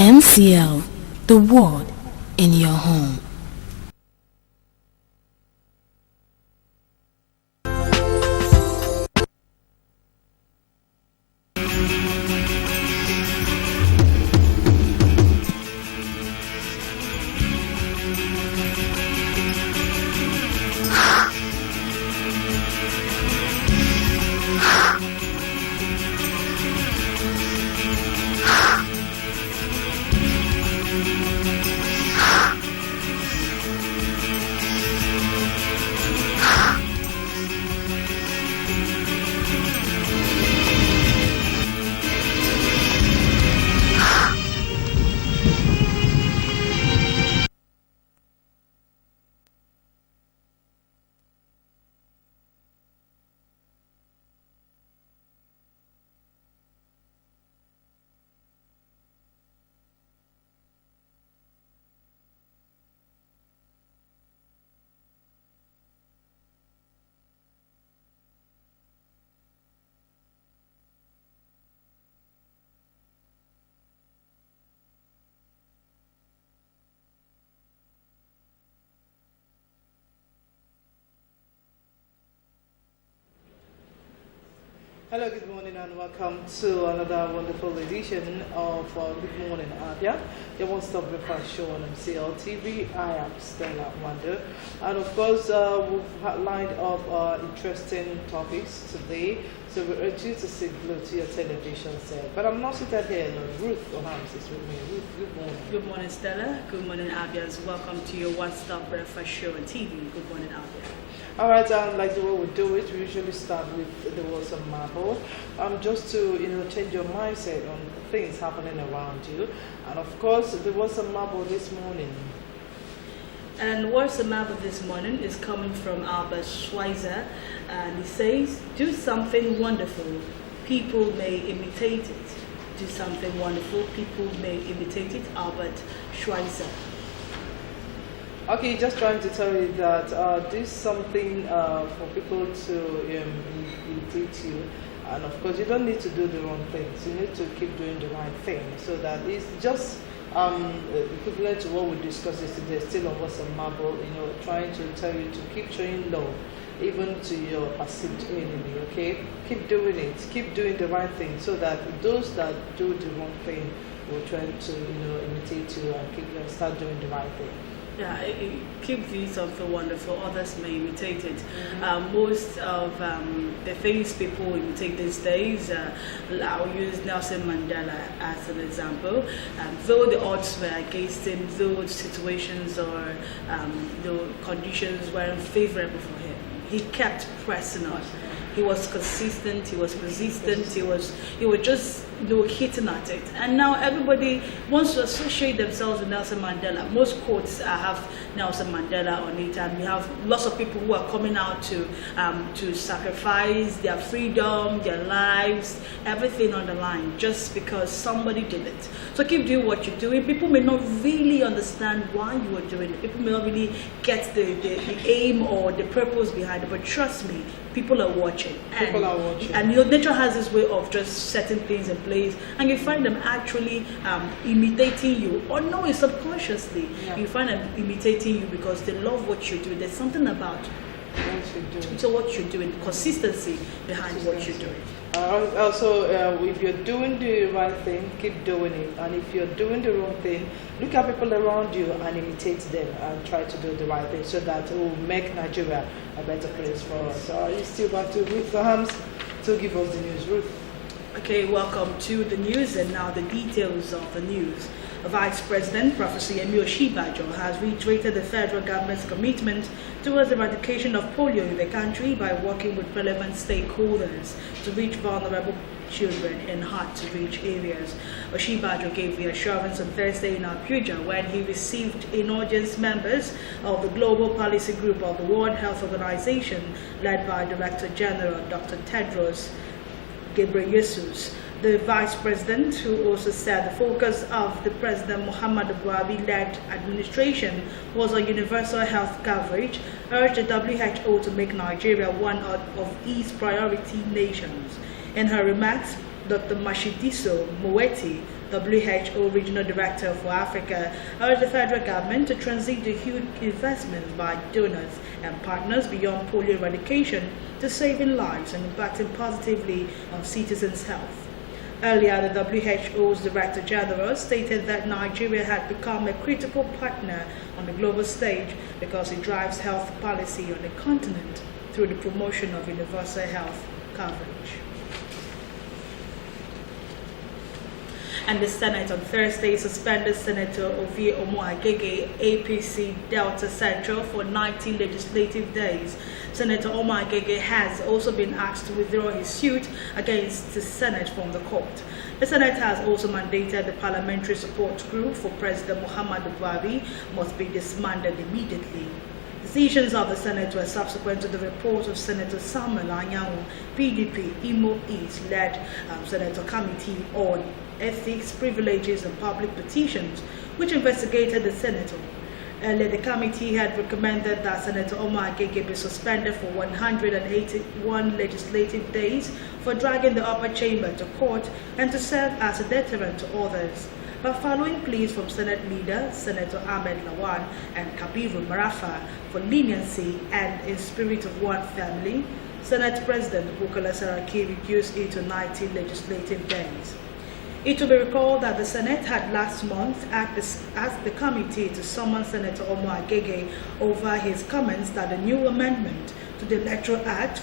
MCL, the word in your home. Hello, good morning, and welcome to another wonderful edition of Good Morning, Abia, your one-stop breakfast show on MCL TV. I am Stella Wonder, and of course, we've lined up interesting topics today, so we urge you to sit glued to your television set. But I'm not seated here alone. Ruth Ohams is with me. Ruth, good morning. Good morning, Stella. Good morning, Abias. Welcome to your one-stop breakfast show on TV. Good morning, Abia. All right, like the way we do it, we usually start with the words of marble, just to change your mindset on things happening around you, and of course, the words of marble this morning. And words of marble this morning is coming from Albert Schweitzer, and he says, "Do something wonderful, people may imitate it. Do something wonderful, people may imitate it." Albert Schweitzer. Okay, just trying to tell you that do something for people to imitate you, and of course you don't need to do the wrong things. You need to keep doing the right thing, so that it's just equivalent to what we discussed yesterday. Still on what's a marble, trying to tell you to keep showing love, even to your perceived enemy. Okay, keep doing it, keep doing the right thing, so that those that do the wrong thing will try to imitate you and start doing the right thing. Yeah, keep doing something wonderful, others may imitate it. Most of the things people imitate these days, I'll use Nelson Mandela as an example. Though the odds were against him, though situations or the conditions weren't favorable for him, he kept pressing on. He was consistent, he was persistent, he was just hitting at it. And now everybody wants to associate themselves with Nelson Mandela. Most quotes have Nelson Mandela on it, and we have lots of people who are coming out to sacrifice their freedom, their lives, everything on the line, just because somebody did it. So keep doing what you're doing. People may not really understand why you are doing it. People may not really get the aim or the purpose behind it, but trust me, people are watching. People are watching. And nature has this way of just setting things in place, and you find them actually imitating you, or no, it's subconsciously. Yeah. You find them imitating you because they love what you do. There's something about what you're doing, consistency behind what you're doing. Also, if you're doing the right thing, keep doing it. And if you're doing the wrong thing, look at people around you and imitate them and try to do the right thing, so that it will make Nigeria a better place for us. So you still want to Ruth Ohams to give us the news, Ruth. Okay, welcome to the news, and now the details of the news. Vice President Professor Yemi Osinbajo has reiterated the federal government's commitment towards the eradication of polio in the country by working with relevant stakeholders to reach vulnerable children in hard-to-reach areas. Osinbajo gave the assurance on Thursday in Abuja when he received in-audience members of the Global Policy Group of the World Health Organization, led by Director General Dr. Tedros Ghebreyesus. The Vice President, who also said the focus of the President Muhammadu Buhari-led administration was on universal health coverage, urged the WHO to make Nigeria one of its priority nations. In her remarks, Dr. Mashidiso Moeti, WHO Regional Director for Africa, urged the federal government to transit the huge investments by donors and partners beyond polio eradication to saving lives and impacting positively on citizens' health. Earlier, the WHO's Director General stated that Nigeria had become a critical partner on the global stage because it drives health policy on the continent through the promotion of universal health coverage. And the Senate on Thursday suspended Senator Ovie Omo-Agege, APC Delta Central, for 19 legislative days. Senator Omo-Agege has also been asked to withdraw his suit against the Senate from the court. The Senate has also mandated the Parliamentary Support Group for President Muhammadu Buhari must be disbanded immediately. Decisions of the Senate were subsequent to the report of Senator Samuel Anyanwu, PDP Imo East-led Senator Committee on Ethics, Privileges and Public Petitions, which investigated the senator. Earlier, the committee had recommended that Senator Omo-Agege be suspended for 181 legislative days for dragging the upper chamber to court and to serve as a deterrent to others. But following pleas from Senate leader Senator Ahmed Lawan and Kabiru Marafa for leniency and in spirit of one family, Senate President Bukola Saraki reduced it to 90 legislative days. It will be recalled that the Senate had last month asked the committee to summon Senator Omo-Agege over his comments that the new amendment to the Electoral Act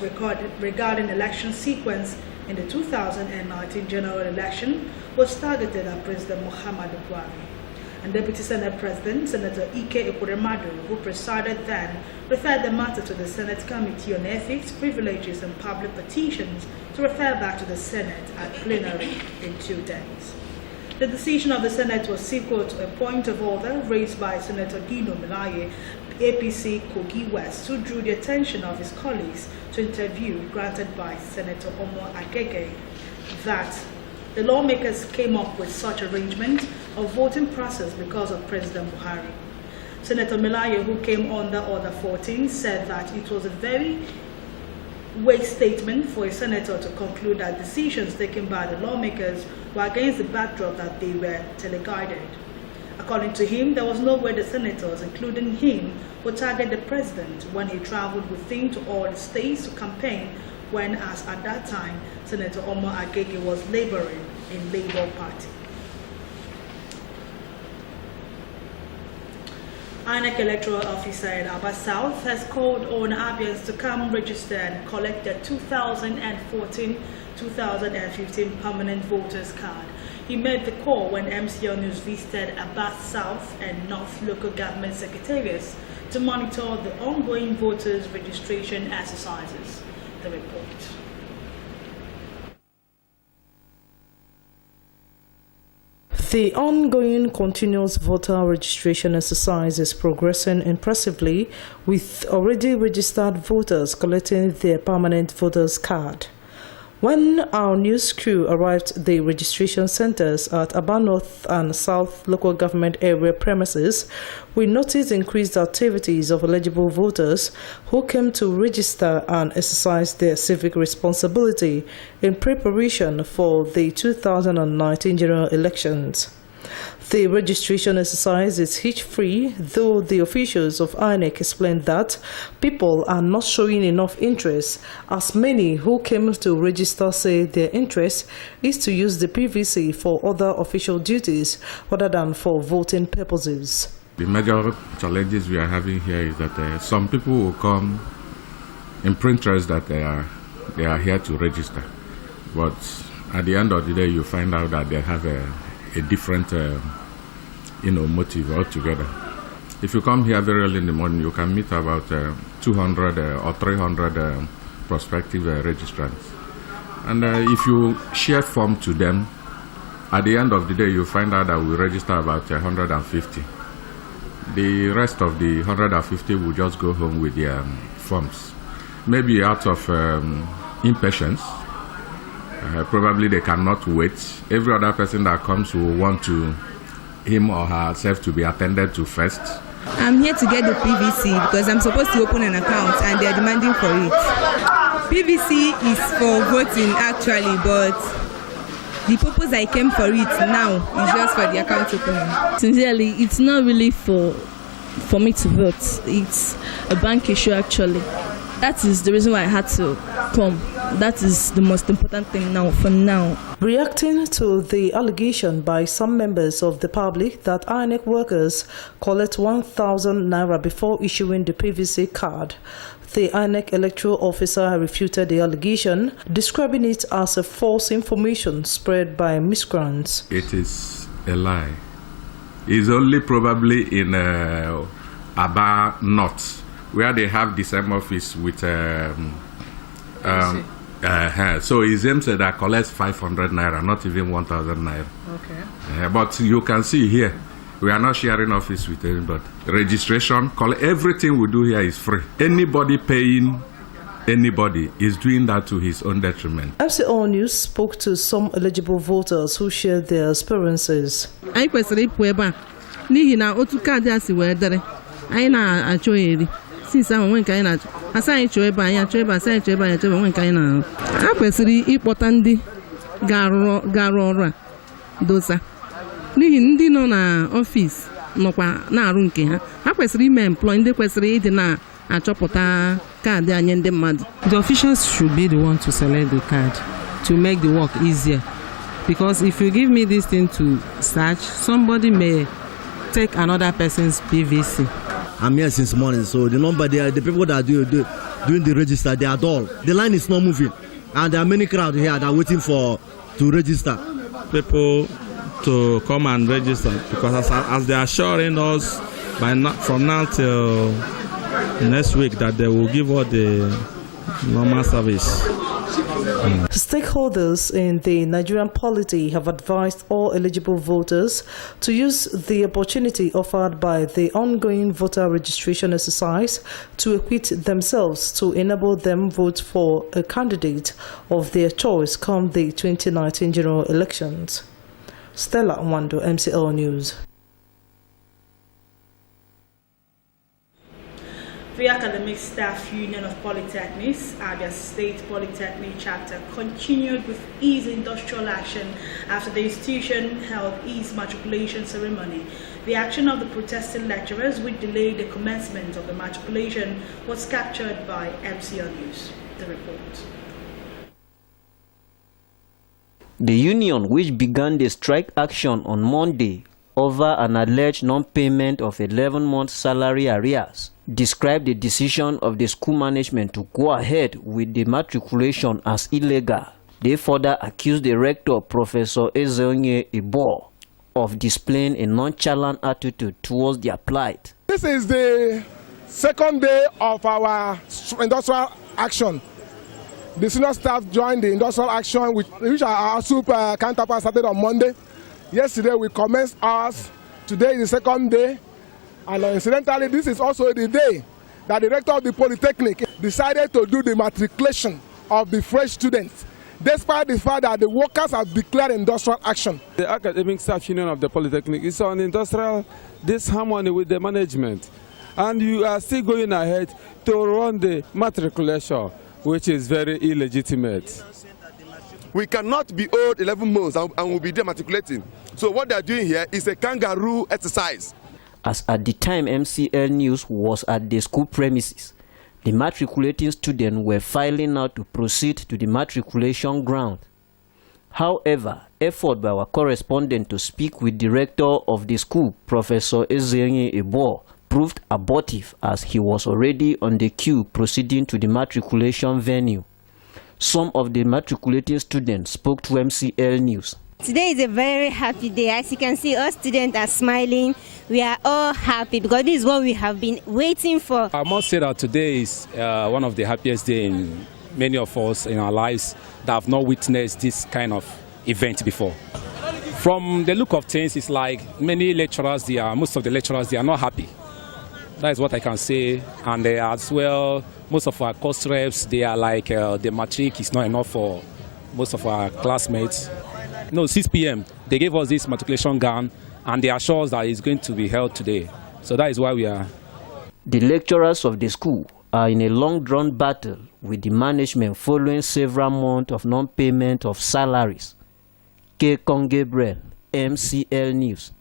regarding election sequence in the 2019 general election was targeted at President Muhammadu Buhari. And Deputy Senate President, Senator Ike Ekweremadu, who presided then, referred the matter to the Senate Committee on Ethics, Privileges and Public Petitions to refer back to the Senate at plenary in 2 days. The decision of the Senate was sequel to a point of order raised by Senator Dino Melaye, APC Kogi West, who drew the attention of his colleagues to interview granted by Senator Omo-Agege that the lawmakers came up with such arrangement of voting process because of President Buhari. Senator Melaye, who came under Order 14, said that it was a very weak statement for a senator to conclude that decisions taken by the lawmakers were against the backdrop that they were teleguided. According to him, there was no way the senators, including him, would target the president when he traveled with him to all the states to campaign when, as at that time, Senator Omo-Agege was laboring in Labour Party. INEC electoral officer in Abia South has called on Abians to come register and collect their 2014-2015 permanent voters card. He made the call when MCL News visited Abia South and North local government secretariats to monitor the ongoing voters registration exercises. The report. The ongoing continuous voter registration exercise is progressing impressively, with already registered voters collecting their permanent voters card. When our news crew arrived at the registration centers at Abia North and South local government area premises, we noticed increased activities of eligible voters who came to register and exercise their civic responsibility in preparation for the 2019 general elections. The registration exercise is hitch-free, though the officials of INEC explained that people are not showing enough interest, as many who came to register say their interest is to use the PVC for other official duties rather than for voting purposes. The major challenges we are having here is that some people will come in interest that they are here to register, but at the end of the day you find out that they have a different motive altogether. If you come here very early in the morning, you can meet about 200 or 300 prospective registrants. And if you share form to them, at the end of the day, you find out that we register about 150. The rest of the 150 will just go home with their forms. Maybe out of impatience, probably they cannot wait. Every other person that comes will want him or herself to be attended to first. I'm here to get the PVC because I'm supposed to open an account and they're demanding for it. PVC is for voting actually, but The purpose I came for it now is just for the account opening. Sincerely, it's not really for me to vote. It's a bank issue actually. That is the reason why I had to come. That is the most important thing now, for now. Reacting to the allegation by some members of the public that INEC workers collect 1,000 naira before issuing the PVC card, the INEC electoral officer refuted the allegation, describing it as a false information spread by miscreants. It is a lie. It's only probably in Abia North, where they have the same office with so his aim said that collects 500 naira, not even 1,000 naira. Okay. But you can see here, we are not sharing office with anybody. Registration, everything we do here is free. Anybody paying anybody is doing that to his own detriment. MCO News spoke to some eligible voters who shared their experiences. I kwesịrị ịpụ ebe a n'ihi na otu kaadị a si wee dere anyị na-achọ eri since ahụ nwe nke anyị na-achọ asa anyị chọọ ebe anyị achọ ebe asa anyị chọọ ebe anyị achọ ebe nwe nke anyị na-ahụ a kwesịrị ịkpọta ndị ga-arụ ọrụ a dosa n'ihi ndị nọ na ọfịs nọkwa na-arụ nke ha ha kwesịrị ime employ ndị kwesịrị ịdị na-achọpụta kaadị anyị ndị mmadụ. The officials should be the one to select the card to make the work easier, because if you give me this thing to search, somebody may take another person's PVC. I'm here since morning, so the number there, the people that are doing the register, they are dull. The line is not moving, and there are many crowds here that are waiting to register. People to come and register, because as they are assuring us from now till next week that they will give us the normal service. Stakeholders in the Nigerian polity have advised all eligible voters to use the opportunity offered by the ongoing voter registration exercise to equip themselves to enable them vote for a candidate of their choice come the 2019 general elections. Stella Nwando, MCL News. The Academic Staff Union of Polytechnics, Abia State Polytechnic Chapter, continued with its industrial action after the institution held its matriculation ceremony. The action of the protesting lecturers, which delayed the commencement of the matriculation, was captured by MCL News. The report. The union, which began the strike action on Monday over an alleged non-payment of 11-month salary arrears, described the decision of the school management to go ahead with the matriculation as illegal. They further accused the rector, Professor Ezeonye Ibo, of displaying a nonchalant attitude towards their plight. This is the second day of our industrial action. The senior staff joined the industrial action, which our super counterpart started on Monday. Yesterday we commenced ours. Today is the second day. And incidentally, this is also the day that the rector of the Polytechnic decided to do the matriculation of the fresh students, despite the fact that the workers have declared industrial action. The Academic Staff Union of the Polytechnic is on industrial disharmony with the management. And you are still going ahead to run the matriculation, which is very illegitimate. We cannot be owed 11 months and we'll be dematriculating. So what they're doing here is a kangaroo exercise. As at the time MCL News was at the school premises, the matriculating students were filing out to proceed to the matriculation ground. However, effort by our correspondent to speak with the rector of the school, Professor Ezeonye Ibo, proved abortive as he was already on the queue proceeding to the matriculation venue. Some of the matriculating students spoke to MCL News. Today is a very happy day. As you can see, all students are smiling. We are all happy because this is what we have been waiting for. I must say that today is one of the happiest days in many of us in our lives that have not witnessed this kind of event before. From the look of things, it's like many lecturers, most of the lecturers, they are not happy. That is what I can say. And as well, most of our course reps, they are like the matric is not enough for most of our classmates. No, 6 p.m. they gave us this matriculation gown and they assure us that it's going to be held today. So that is why we are. The lecturers of the school are in a long-drawn battle with the management following several months of non-payment of salaries. Kekon Gabriel, MCL News.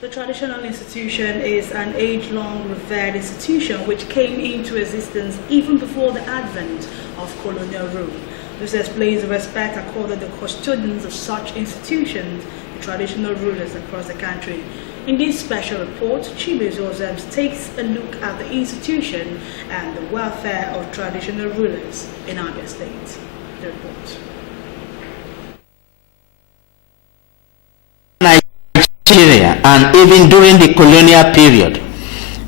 The traditional institution is an age-long revered institution which came into existence even before the advent of colonial rule. This displays the respect accorded to custodians of such institutions, the traditional rulers across the country. In this special report, Chibueze Ozems takes a look at the institution and the welfare of traditional rulers in Abia State. The report. Nigeria, and even during the colonial period,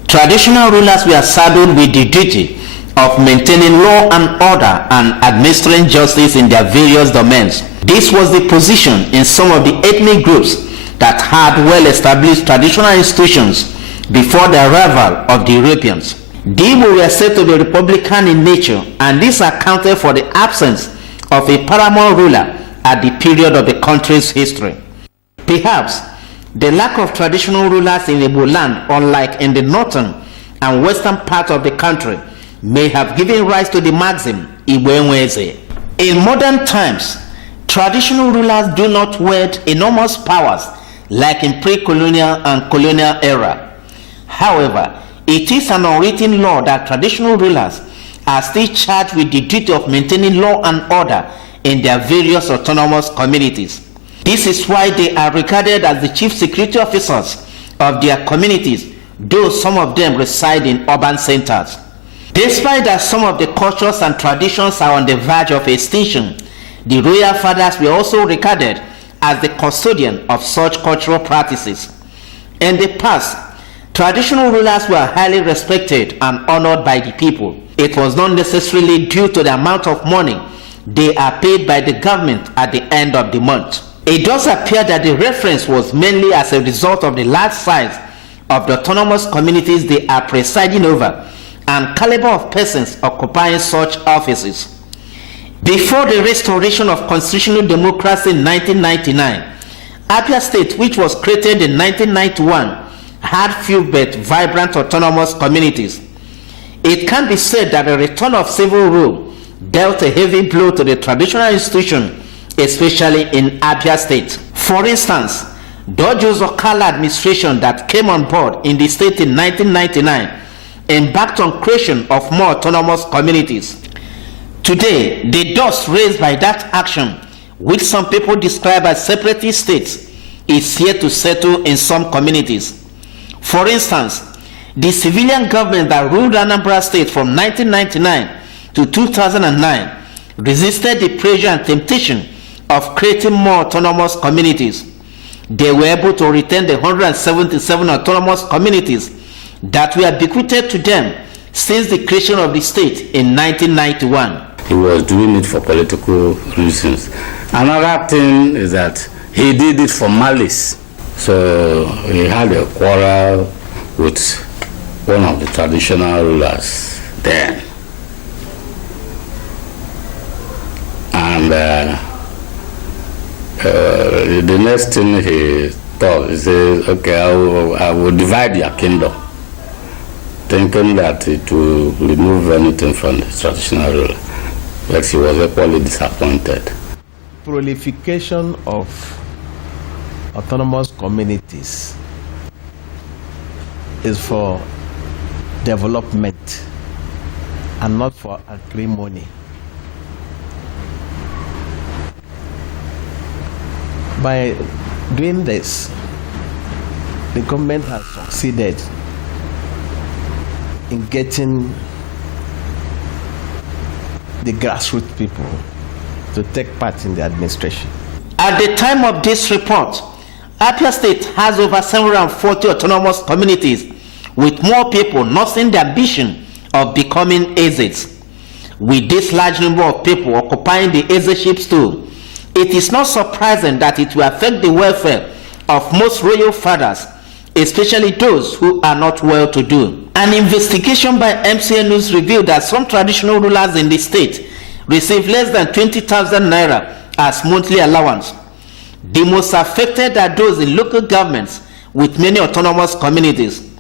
traditional rulers were saddled with the duty of maintaining law and order and administering justice in their various domains. This was the position in some of the ethnic groups that had well-established traditional institutions before the arrival of the Europeans. The Igbo were said to be republican in nature, and this accounted for the absence of a paramount ruler at the period of the country's history. Perhaps the lack of traditional rulers in Igbo land, unlike in the northern and western part of the country, may have given rise to the maxim Igbo Enweze. In modern times, traditional rulers do not wield enormous powers like in pre-colonial and colonial era. However, it is an unwritten law that traditional rulers are still charged with the duty of maintaining law and order in their various autonomous communities. This is why they are regarded as the chief security officers of their communities, though some of them reside in urban centers. Despite that some of the cultures and traditions are on the verge of extinction, the royal fathers were also regarded as the custodian of such cultural practices. In the past, traditional rulers were highly respected and honored by the people. It was not necessarily due to the amount of money they are paid by the government at the end of the month. It does appear that the reference was mainly as a result of the large size of the autonomous communities they are presiding over and caliber of persons occupying such offices. Before the restoration of constitutional democracy in 1999, Abia State, which was created in 1991, had few but vibrant autonomous communities. It can be said that the return of civil rule dealt a heavy blow to the traditional institution, especially in Abia State. For instance, Dojo's Okala administration that came on board in the state in 1999 embarked on creation of more autonomous communities. Today, the dust raised by that action, which some people describe as separatist states, is here to settle in some communities. For instance, the civilian government that ruled Anambra State from 1999 to 2009 resisted the pressure and temptation of creating more autonomous communities. They were able to retain the 177 autonomous communities that were bequeathed to them since the creation of the state in 1991. He was doing it for political reasons. Another thing is that he did it for malice. So he had a quarrel with one of the traditional rulers then. And the next thing he thought, he said, okay, I will divide your kingdom, thinking that it will remove anything from the traditional ruler. But he was equally disappointed. Proliferation of autonomous communities is for development and not for acrimony. By doing this, the government has succeeded in getting the grassroots people to take part in the administration. At the time of this report, Abia State has over 740 autonomous communities, with more people nursing the ambition of becoming Eze's. With this large number of people occupying the Eze stool, it is not surprising that it will affect the welfare of most royal fathers, especially those who are not well-to-do. An investigation by MCN News revealed that some traditional rulers in the state receive less than 20,000 naira as monthly allowance. The most affected are those in local governments with many autonomous communities.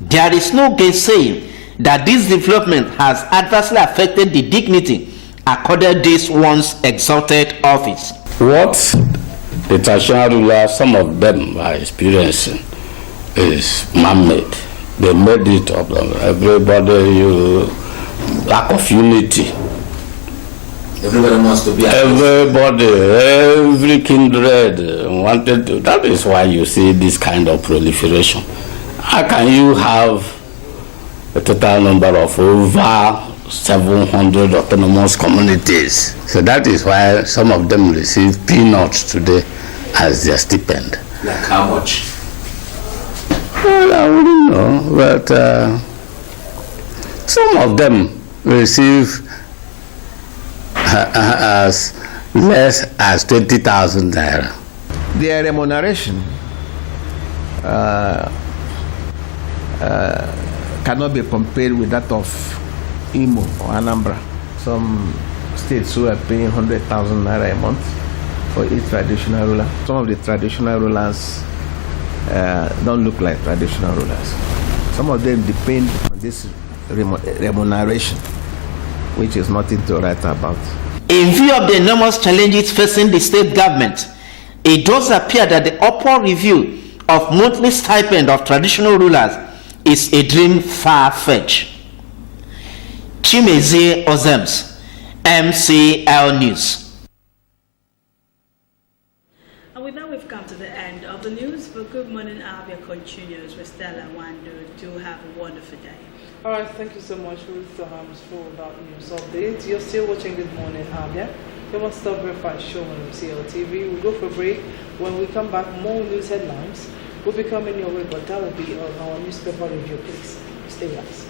There is no gainsaying that this development has adversely affected the dignity accorded this once exalted office. What the traditional rulers, some of them are experiencing, is man-made. They made it up. Everybody, lack of unity. Everybody wants to be. Everybody, every kindred wanted to. That is why you see this kind of proliferation. How can you have a total number of over 700 autonomous communities? So that is why some of them receive peanuts today as their stipend. Like how much? Well, I wouldn't know, but some of them receive as less as 20,000 naira. Their remuneration cannot be compared with that of Imo or Anambra. Some states who are paying 100,000 naira a month for each traditional ruler. Some of the traditional rulers don't look like traditional rulers. Some of them depend on this remuneration, which is nothing to write about. In view of the enormous challenges facing the state government, it does appear that the upward review of monthly stipend of traditional rulers is a dream far-fetched. Chimezie Ozems, MCL News. And with that, we've come to the end of the news. But Good Morning Abia continues with Stella Wando. Do have a wonderful day. All right, thank you so much, Ruth, for that news update. You're still watching Good Morning Abia. You must stop breakfast show on MCL TV. We'll go for a break. When we come back, more news headlines will be coming your way, but that will be on our newspaper review. Please stay with us.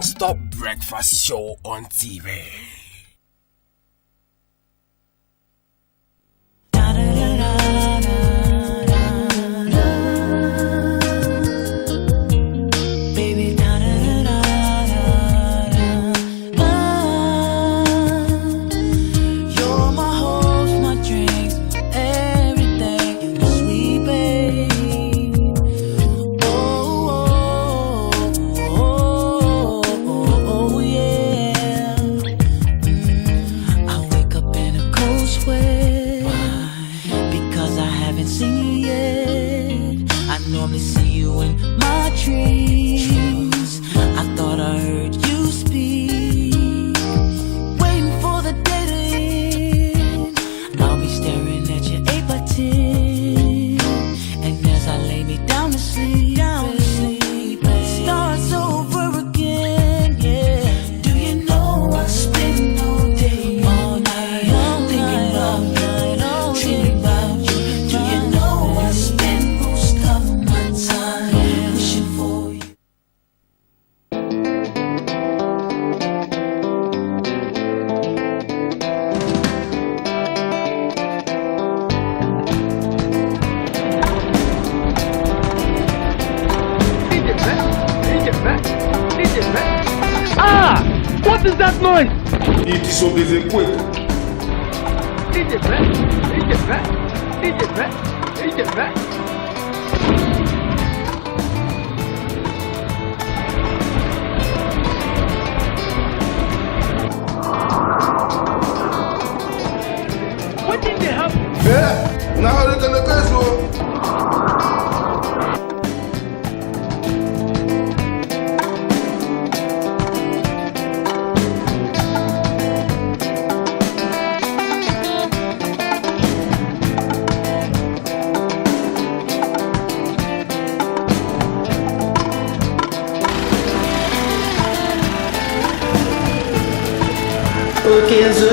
Stop breakfast show on TV. What is that noise? It is Obezekwek. What did they have? Yeah, now they're gonna go. Okay, so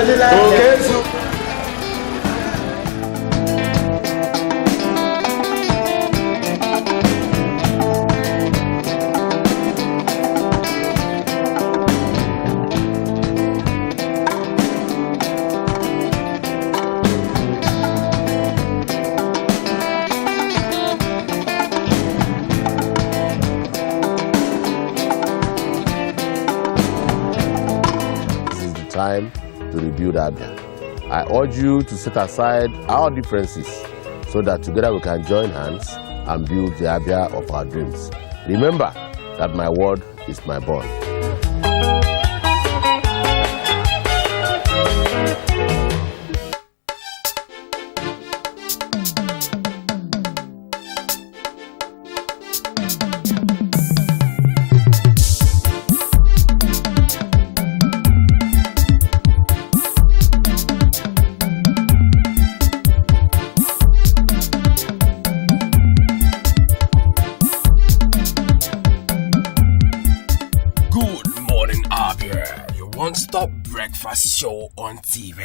Abia. I urge you to set aside our differences so that together we can join hands and build the Abia of our dreams. Remember that my word is my bond. Good morning, Abia, your one-stop breakfast show on TV.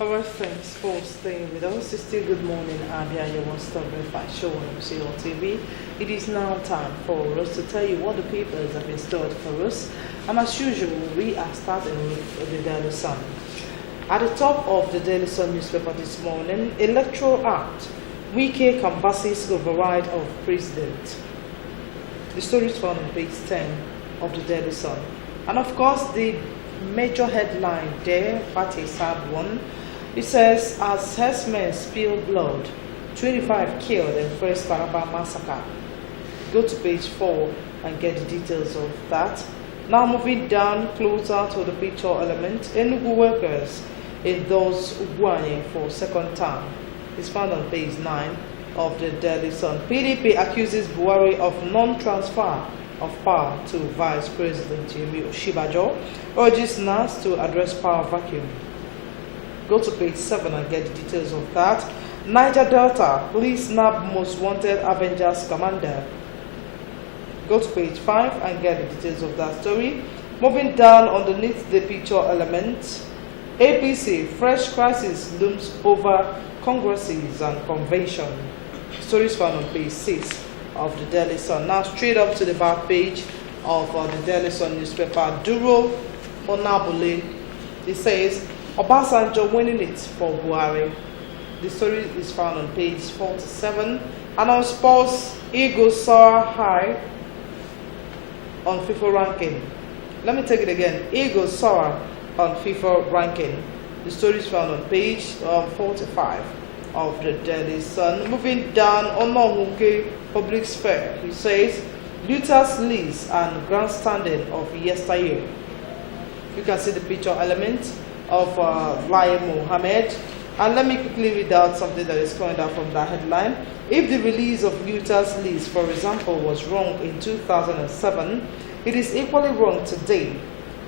Alright, thanks for staying with us. It's still Good Morning, Abia, your one-stop breakfast show on MCL TV. It is now time for us to tell you what the papers have been stored for us. And as usual, we are starting with the Daily Sun. At the top of the Daily Sun newspaper this morning, Electoral Act, Wike canvasses override of President. The story is found on page 10 of the Daily Sun. And of course, the major headline there, but a sad one, it says, as herdsmen spill blood, 25 killed in first Taraba massacre. Go to page 4 and get the details of that. Now moving down closer to the picture element, Enugu workers endorse Ugwanye for second term. It's found on page 9 of the Daily Sun. PDP accuses Buhari of non-transfer of power to Vice President Yemi Oshibajo, urges NAS to address power vacuum. Go to page 7 and get the details of that. Niger Delta, police nab most wanted Avengers commander. Go to page 5 and get the details of that story. Moving down underneath the picture element, APC, fresh crisis looms over congresses and convention. Stories found on page 6 of the Daily Sun. Now straight up to the back page of the Daily Sun newspaper. Duro Onabule, it says, Obasanjo winning it for Buhari. The story is found on page 47. And on sports, Eagles soar high on FIFA ranking. Let me take it again. Eagles soar on FIFA ranking. The story is found on page 45 of the Daily Sun. Moving down, Onohuke Public Spare. He says, Luther's lease and grandstanding of yesteryear. You can see the picture element of Lai Mohammed. And let me quickly read out something that is coming out from that headline. If the release of Luther's lease, for example, was wrong in 2007, it is equally wrong today.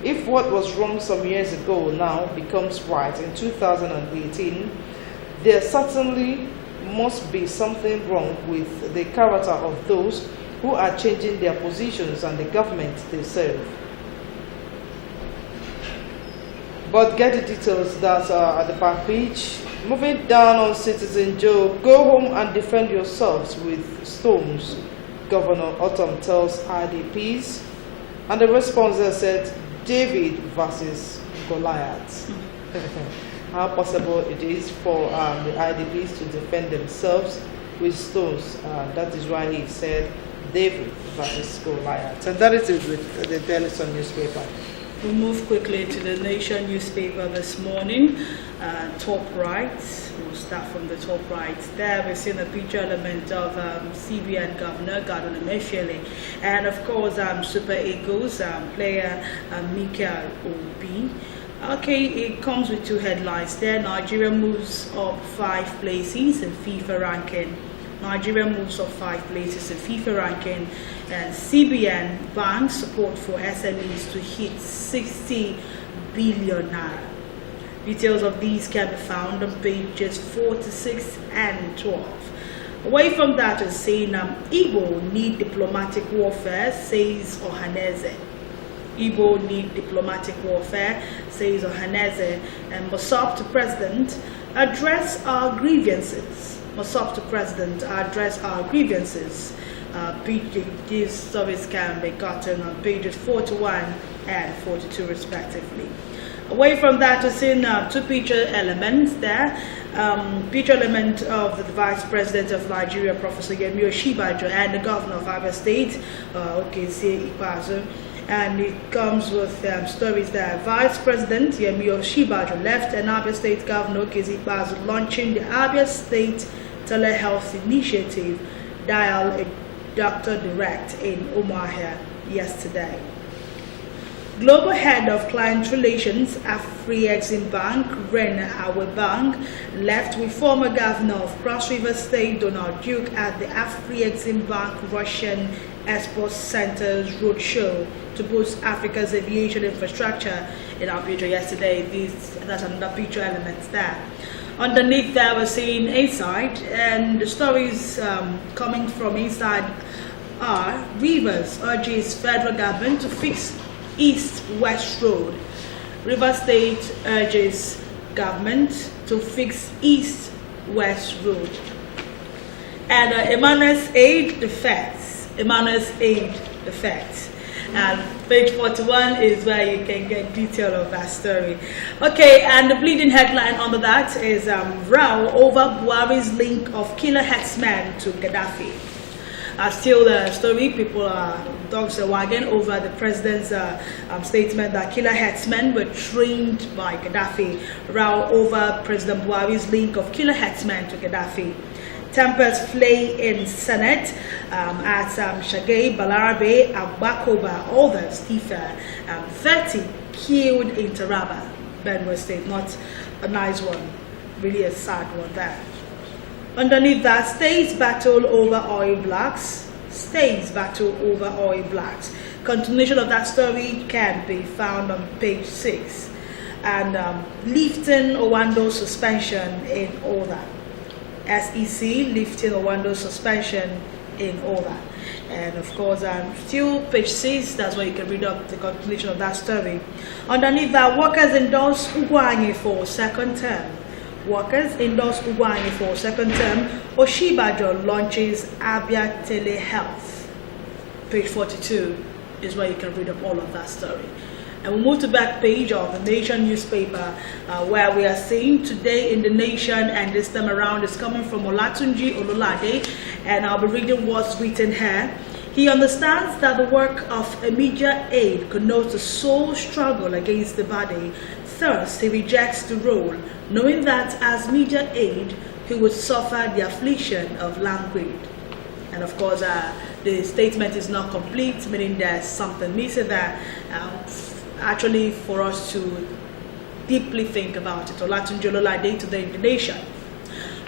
If what was wrong some years ago now becomes right in 2018, there certainly must be something wrong with the character of those who are changing their positions and the government they serve. But get the details that are at the back page. Moving down on Citizen Joe, go home and defend yourselves with stones, Governor Autumn tells IDPs. And the response said, David versus Goliath. How possible it is for the IDPs to defend themselves with stones. That is why he said David versus Goliath. And that is it with the Daily Sun newspaper. We'll move quickly to the Nation newspaper this morning. Top right, we'll start from the top right. There we've seen a picture element of CBN Governor Godwin Emefiele, and of course Super Eagles player Mikel Obi. Okay, it comes with two headlines there. Nigeria moves up 5 places in FIFA ranking. Nigeria moves up 5 places in FIFA ranking, and CBN banks support for SMEs to hit 60 billion naira. Details of these can be found on pages 46 and 12. Away from that, is saying Igbo need diplomatic warfare, says Ohaneze. Igbo need diplomatic warfare, says Ohaneze. And Mosop to President, address our grievances. Mosop to President, address our grievances. These stories can be gotten on pages 41 and 42 respectively. Away from that, we're seeing 2 picture elements there. Picture element of the Vice President of Nigeria, Professor Yemi Oshibajo, and the Governor of Abia State, Okezie Ikpeazu. And it comes with stories that Vice President Yemi Oshibajo left, and Abia State Governor Okezie Ikpeazu launching the Abia State Telehealth Initiative, Dial a Doctor Direct in Umuahia yesterday. Global Head of Client Relations, Afri-Exim Bank, Ren Awebank, left with former Governor of Cross River State, Donald Duke, at the Afri-Exim Bank Russian Exports Center's roadshow to boost Africa's aviation infrastructure in Abia yesterday. That's another picture element there. Underneath there, we're seeing inside, and the stories coming from inside are: Rivers urges federal government to fix East-West Road. River State urges government to fix East-West Road. And Emmanuel's aid defects. Emmanuel's aid defects. And page 41 is where you can get detail of that story. Okay, and the bleeding headline under that is row over Buhari's link of killer herdsmen to Gaddafi. Still the story, people are dogs are wagging over the president's statement that killer herdsmen were trained by Gaddafi. Row over President Buhari's link of killer herdsmen to Gaddafi. Tempers flay in Senate at Shagay, Balarabe, Abakoba, others, Tifa, 30 killed in Taraba, Benue State. Not a nice one, really a sad one there. Underneath that, states battle over oil blocks. States battle over oil blocks. Continuation of that story can be found on page 6. And lifting Owando suspension in order. SEC lifting Owando suspension in order. And of course, still page 6, that's where you can read up the continuation of that story. Underneath that, workers endorse Ugwanye for second term. Workers endorse Ugwanye for second term. Oshibajo launches Abia Telehealth. Page 42 is where you can read up all of that story. And we'll move to the back page of the Nation newspaper, where we are seeing Today in the Nation, and this time around is coming from Olatunji Ololade, and I'll be reading what's written here. He understands that the work of immediate aid connotes the soul struggle against the body. Thus, he rejects the role, knowing that as immediate aid, he would suffer the affliction of languid. And of course, the statement is not complete, meaning there's something missing there. Actually, for us to deeply think about it. Olatunji Ololade, Today in the Nation.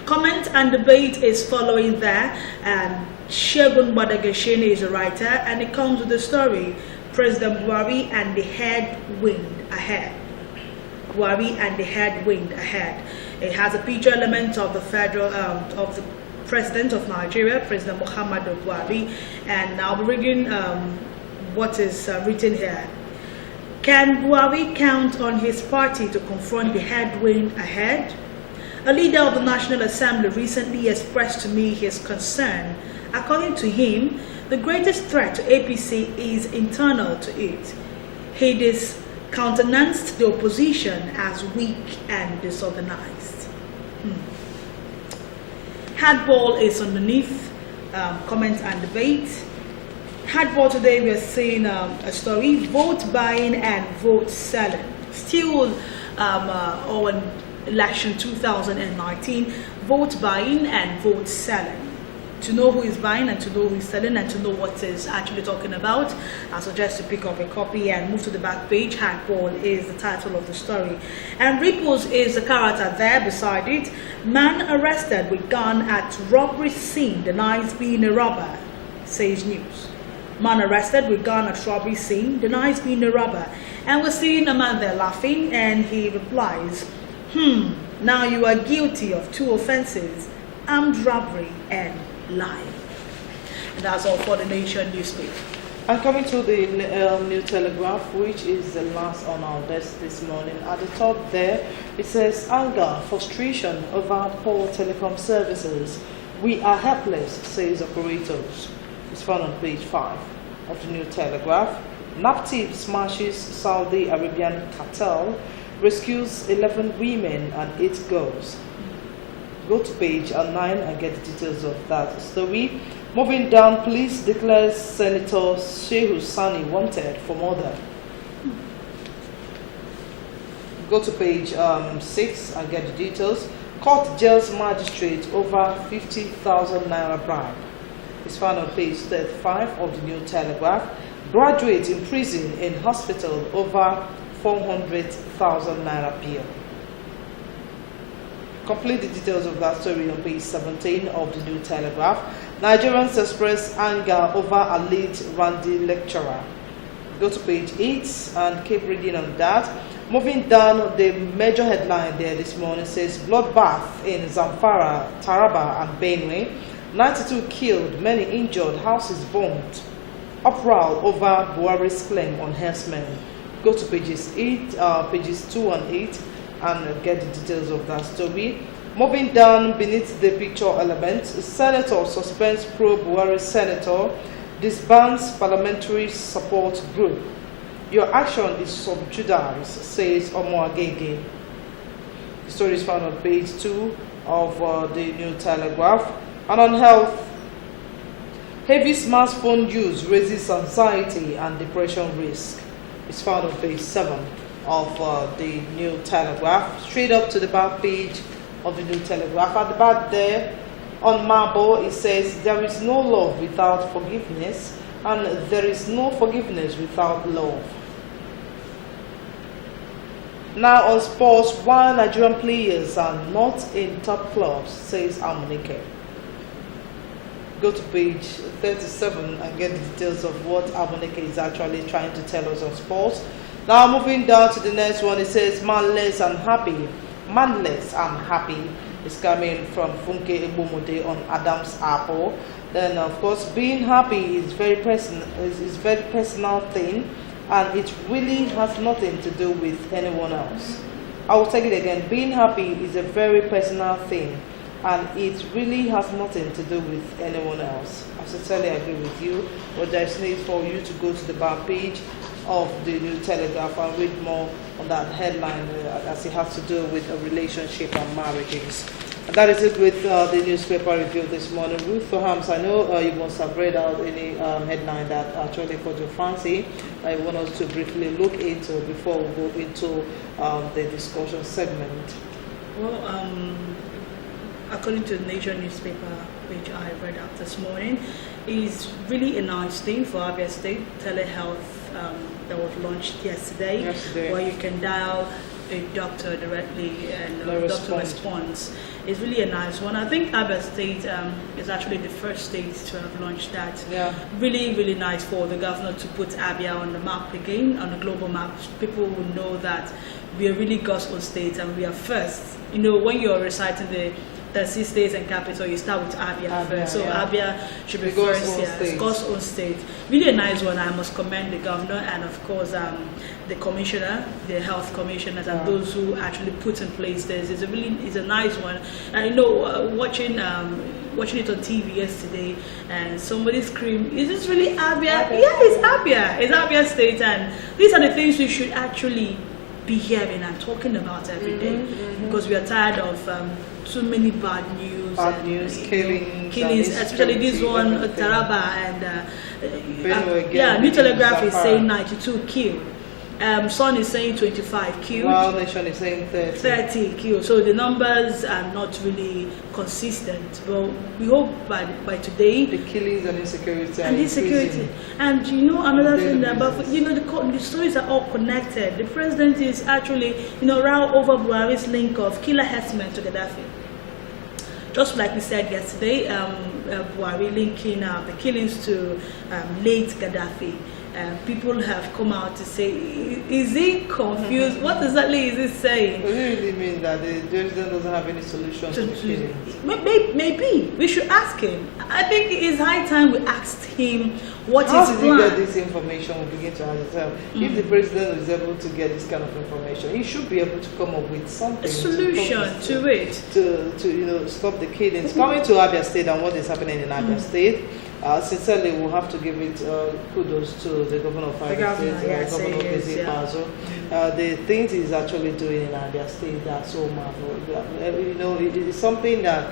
Comment and debate is following there, and Shegun Badagashin is a writer, and it comes with the story, President Buhari and the headwind ahead. Buhari and the headwind ahead. It has a picture element of the federal, of the President of Nigeria, President Muhammadu Buhari, and I'll be reading what is written here. Can Buhari count on his party to confront the headwind ahead? A leader of the National Assembly recently expressed to me his concern. According to him, the greatest threat to APC is internal to it. He discountenanced the opposition as weak and disorganized. Hardball is underneath, comment and debate. Hardball today, we are seeing a story, vote buying and vote selling. Still on election 2019, vote buying and vote selling. to know who is buying and to know who is selling and to know what is actually talking about, I suggest you pick up a copy and move to the back page. Handball is the title of the story. And Ripples is the character there beside it. Man arrested with gun at robbery scene denies being a robber, says news. Man arrested with gun at robbery scene denies being a robber. And we're seeing a man there laughing and he replies, now you are guilty of 2 offenses, armed robbery and lying. And that's all for the Nation newspaper. And coming to the New Telegraph, which is the last on our desk this morning. At the top there, it says, anger, frustration over poor telecom services. We are helpless, says operators. It's found on page 5 of the New Telegraph. NAPTIP smashes Saudi Arabian cartel, rescues 11 women and 8 girls. Go to page 9 and get the details of that story. Moving down, police declares Senator Shehu Sani wanted for murder. Go to page 6 and get the details. Court jails magistrate over 50,000 naira bribe. It's found on page 35 of the New Telegraph. Graduate in prison in hospital over 400,000 naira bill. Complete the details of that story on page 17 of the New Telegraph. Nigerians express anger over alleged Randy lecturer. Go to page 8 and keep reading on that. Moving down, the major headline there this morning says bloodbath in Zamfara, Taraba and Benue. 92 killed, many injured, houses bombed. Uproar over Buhari's claim on herdsmen. Go to pages 2 and 8 and get the details of that story. Moving down beneath the picture element, Senator suspends pro-Buhari senator, disbands parliamentary support group. Your action is sub judice, says Omo Agege. The story is found on page 2 of the New Telegraph. And on health, heavy smartphone use raises anxiety and depression risk. It's found on page 7 of the New Telegraph. Straight up to the back page of the New Telegraph. At the back there, on marble, it says, there is no love without forgiveness, and there is no forgiveness without love. Now on sports, why Nigerian players are not in top clubs, says Amunike. Go to page 37 and get the details of what Amunike is actually trying to tell us on sports. Now moving down to the next one, it says manless and happy. Manless and happy is coming from Funke Ebomode on Adam's Apple. Then of course, being happy is very personal thing, and it really has nothing to do with anyone else. I will take it again. Being happy is a very personal thing, and it really has nothing to do with anyone else. I sincerely agree with you, but there is need for you to go to the back page of the New Telegraph and read more on that headline as it has to do with a relationship and marriages. And that is it with the newspaper review this morning. Ruth Perhams, I know you must have read out any headline that actually caught your fancy. I want us to briefly look into before we go into the discussion segment. Well, according to the Nation newspaper, which I read out this morning, is really a nice thing for Abia State telehealth that was launched yesterday, where you can dial a doctor directly and the doctor responds. It's really a nice one. I think Abia State is actually the first state to have launched that. Yeah. Really, really nice for the governor to put Abia on the map again, on the global map. People will know that we are really gospel state and we are first. You know, when you're reciting the 6 states and capital, you start with Abia first. So yeah. Abia should be first. Yeah, it's God's own state. Really a nice one. I must commend the governor and of course the commissioner, the health commissioners, and those who actually put in place this. It's a nice one. And you know, watching it on TV yesterday, and somebody screamed, "Is this really Abia?" Yeah, it's Abia. It's Abia State, and these are the things we should actually be hearing and talking about every day, because we are tired of too many bad news, killings, especially this one, Taraba, and New Telegraph is saying 92 killed. Sun is saying 25 killed. Wild Nation is saying 30. 30 killed. So the numbers are not really consistent. But we hope by today. The killings and insecurity. And insecurity. And you know another thing about the stories are all connected. The president is actually round over Buhari's link of killer herdsmen to Gaddafi. Just like we said yesterday, Buhari linking the killings to late Gaddafi. People have come out to say, is he confused? What exactly is he saying? Does it really mean that the president doesn't have any solution to the killings? Maybe. We should ask him. I think it's high time we asked him what How his did plan. he get this information? We begin to ask ourselves. If the president is able to get this kind of information, he should be able to come up with something. A solution to it. To stop the killings. Coming to Abia State and what is happening in Abia State, sincerely, we'll have to give it kudos to the governor of Abia State, Governor Kezi Pazo. The things he's actually doing in Abia State are so marvelous. It's something that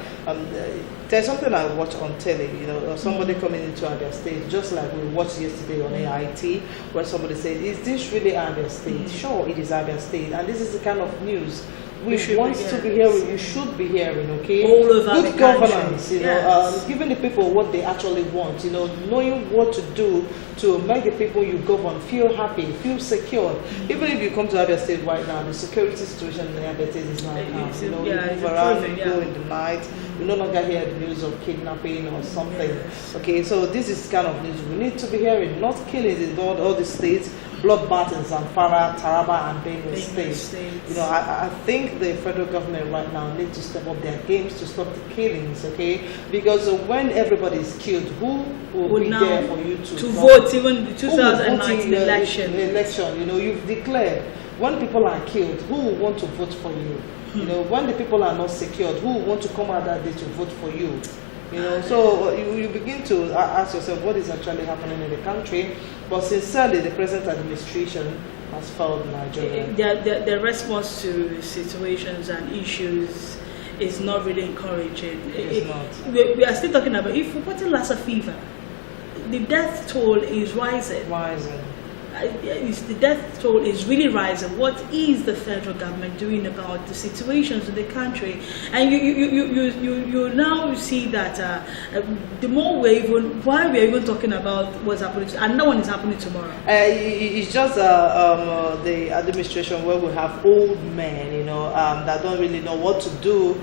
there's something I watch on telly. Somebody coming into Abia State, just like we watched yesterday on AIT, where somebody said, "Is this really Abia State?" Sure, it is Abia State, and this is the kind of news we want to be hearing. You should be hearing, okay? All over good the governance, country. giving the people what they actually want, knowing what to do to make the people you govern feel happy, feel secure. Even if you come to Abia State right now, the security situation in Abia State is not calm. You move around, you go in the night, you no longer hear the news of kidnapping or something. Okay, so this is kind of news we need to be hearing, not killings in all the states. Bloodbath in Zamfara, Taraba, and Benue State. I think the federal government right now needs to step up their games to stop the killings, okay? Because when everybody is killed, who will be there for you to vote? Even the 2019 election. You've declared. When people are killed, who will want to vote for you? When the people are not secured, who will want to come out that day to vote for you? So you begin to ask yourself what is actually happening in the country. But sincerely, the present administration has failed Nigeria. Their response to situations and issues is not really encouraging. It's not. We are still talking about, if we're putting Lassa fever, the death toll is rising. The death toll is really rising. What is the federal government doing about the situations in the country? And you now see that the more why we're even talking about what's happening, and no one is happening tomorrow. It's just the administration where we have old men, that don't really know what to do,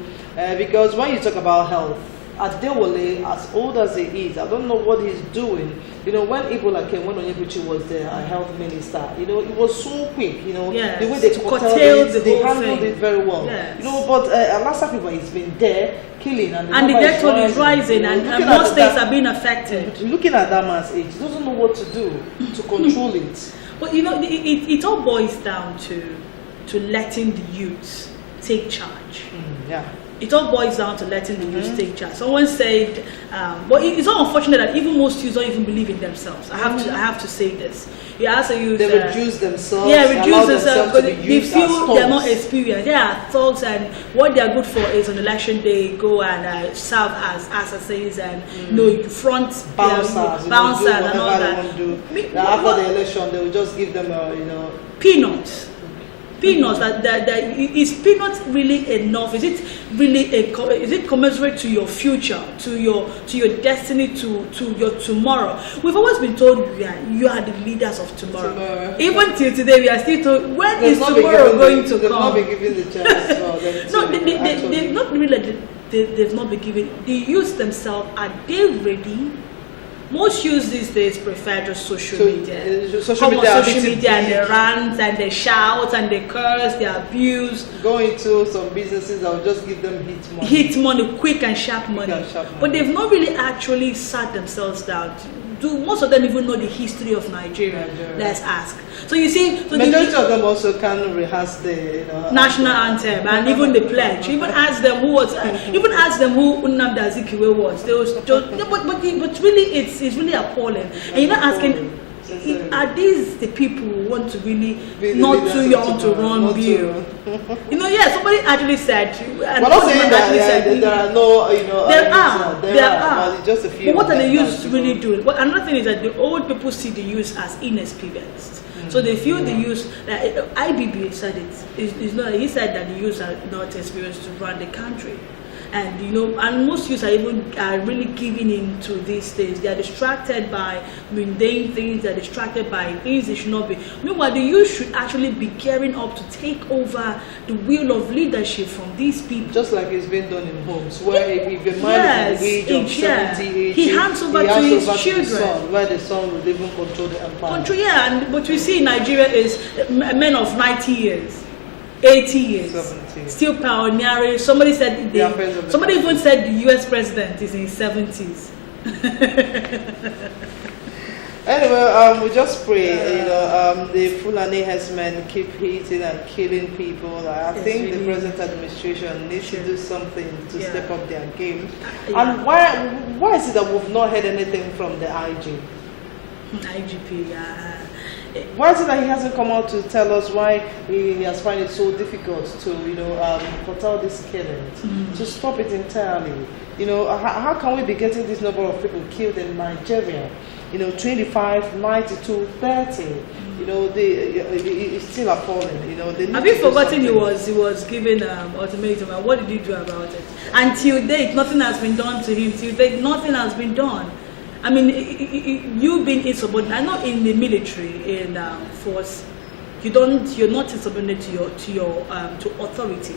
because when you talk about health, Adewale, as old as he is, I don't know what he's doing. When Ebola came, when Onyebuchi was the health minister, it was so quick, the way they curtailed it, they handled it very well. Yes. But Lassa fever has been there, killing, and the death toll is rising, and more states are being affected. Looking at that man's age, he doesn't know what to do to control it. But it all boils down to letting the youth take charge. It all boils down to letting the youth take charge. Someone said, but it's so unfortunate that even most youths don't even believe in themselves. I have to say this. You ask a youth, they reduce themselves. Reduce themselves because they feel they're not experienced. They are thugs, and what they are good for is on election day go and serve as assassins and front bouncers and all that. After the election, they will just give them peanuts. Peanuts, that is peanuts really enough? Is it really is it commensurate to your future, to your destiny, to your tomorrow? We've always been told you are the leaders of tomorrow. Even till today, we are still told when is tomorrow going to come? They've not been given the chance. No, they've not really. They've not been given. The youth themselves, are they ready? Most youths these days prefer just social media. Social media and they rant and they shout and they curse, they abuse. Go into some businesses that will just give them hit money, quick and sharp money. But they've not really actually sat themselves down. Do most of them even know the history of Nigeria? Let's ask. So you see, majority of them also can rehearse the national anthem and even the pledge. Even ask them who was. Even ask them who Nnamdi Azikiwe was. They was just, but really it's really appalling. And you're not asking. Are these the people who want to really not too young to run bill? You know, yeah, somebody actually said. We're not saying that there are no, there are. Just a few. But what are the youths really doing? Well, another thing is that the old people see the youth as inexperienced. So they feel the youth. IBB said it. It's not. He said that the youth are not experienced to run the country. And and most youths are really giving in to these things. They are distracted by mundane things. They are distracted by things they should not be. Meanwhile, the youth should actually be gearing up to take over the wheel of leadership from these people. Just like it's been done in homes, where if a man is in the age of 70, 80, he hands over to his children. The son, where the son will even control the empire. And what we see in Nigeria is men of 90 years. 80 years, 70. Still pioneering. Somebody said somebody even said the U.S. president is in his 70s. Anyway, we just pray, the Fulani herdsmen keep hitting and killing people. I think the present administration needs to do something to step up their game. And why is it that we've not heard anything from the IGP? Why is it that he hasn't come out to tell us why he has found it so difficult to, curtail these killings, to stop it entirely? How can we be getting this number of people killed in Nigeria? 25, 92, 30. It's still appalling. Have you forgotten he was given ultimatum? And what did he do about it? Until date, nothing has been done to him. Till date, nothing has been done. I mean, you being insubordinate. I know in the military, in force, you're not insubordinate to authority.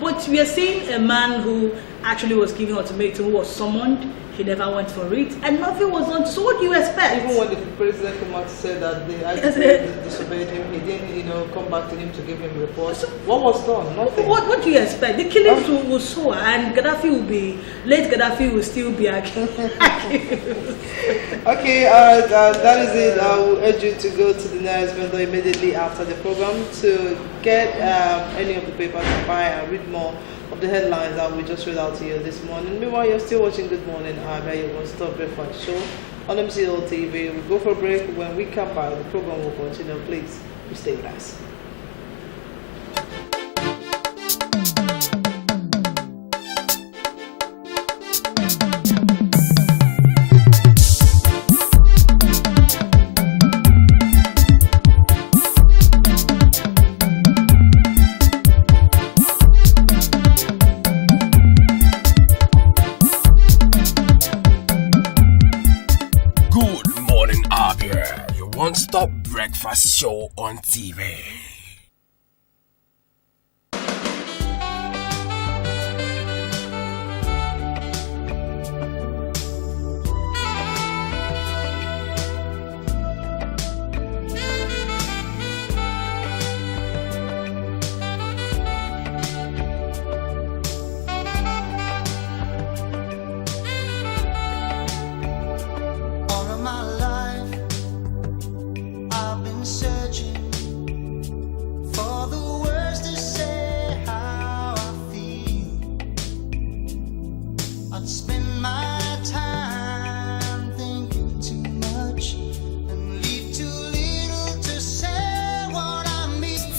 But we are seeing a man who actually was given ultimatum, who was summoned. He never went for it, and nothing was done. So what do you expect? Even when the president came out to say that the IGP disobeyed him, he didn't, come back to him to give him reports. What was done? Nothing. What do you expect? The killings will soar, and Gaddafi will still be accused. Okay, that is it. I will urge you to go to the nearest vendor immediately after the program to get any of the papers to buy and read more of the headlines that we just read out to you this morning. Meanwhile, you're still watching Good Morning, Abia, your one-stop breakfast show on MCL TV. We'll go for a break. When we come back, the program will continue. Please, stay with us. One-stop breakfast show on TV.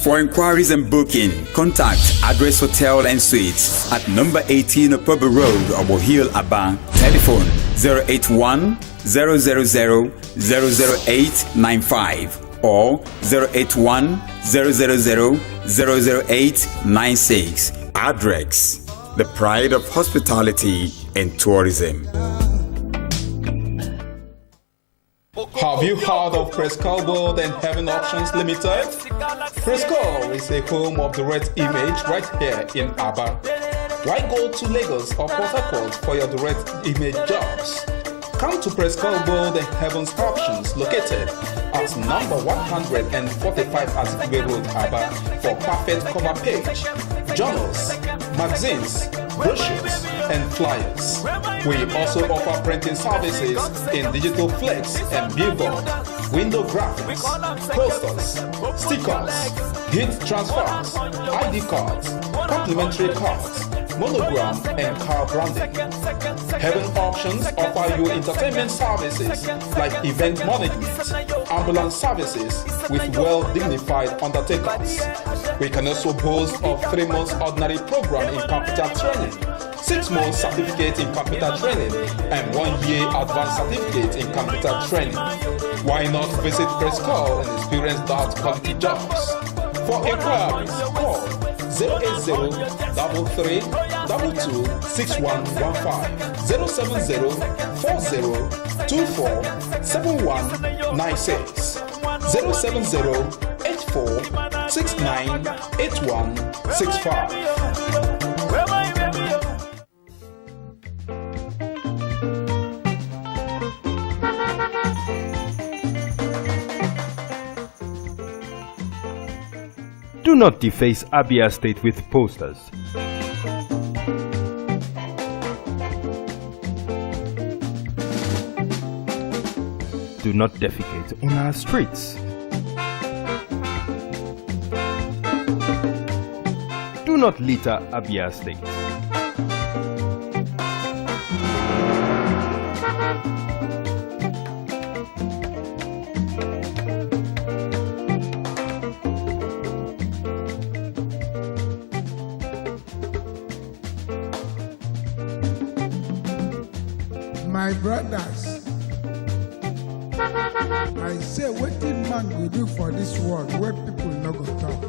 For inquiries and booking, contact Address Hotel and Suites at number 18 Opobo Road, Obo Hill, Aba. Telephone 081 000 00895 or 081 000 00896. Address, the pride of hospitality and tourism. Have you heard of Prescal World and Heaven Auctions Limited? Prescal is a home of direct image right here in Abia. Why go to Lagos or Port Harcourt for your direct image jobs? Come to Prescal World and Heaven's Auctions located at number 145 Azikwe Road, Abia for perfect cover page, journals, magazines, brochures, and flyers. We also offer printing services in digital flex and billboard, window graphics, posters, stickers, heat transfers, ID cards, complimentary cards, monogram, and car branding. Heaven Auctions offer you entertainment services like event management, ambulance services with well-dignified undertakers. We can also boast of 3 months ordinary program in computer training, 6 months certificate in computer training, and 1 year advanced certificate in computer training. Why not visit Press Call and experience that quality jobs? For inquiries, call 080-3322-6115, 070-4024-7196, 070-8469-8165. Do not deface Abia State with posters. Do not defecate on our streets. Do not litter Abia State. My brothers, I say wetin man go do for this world where people no go talk.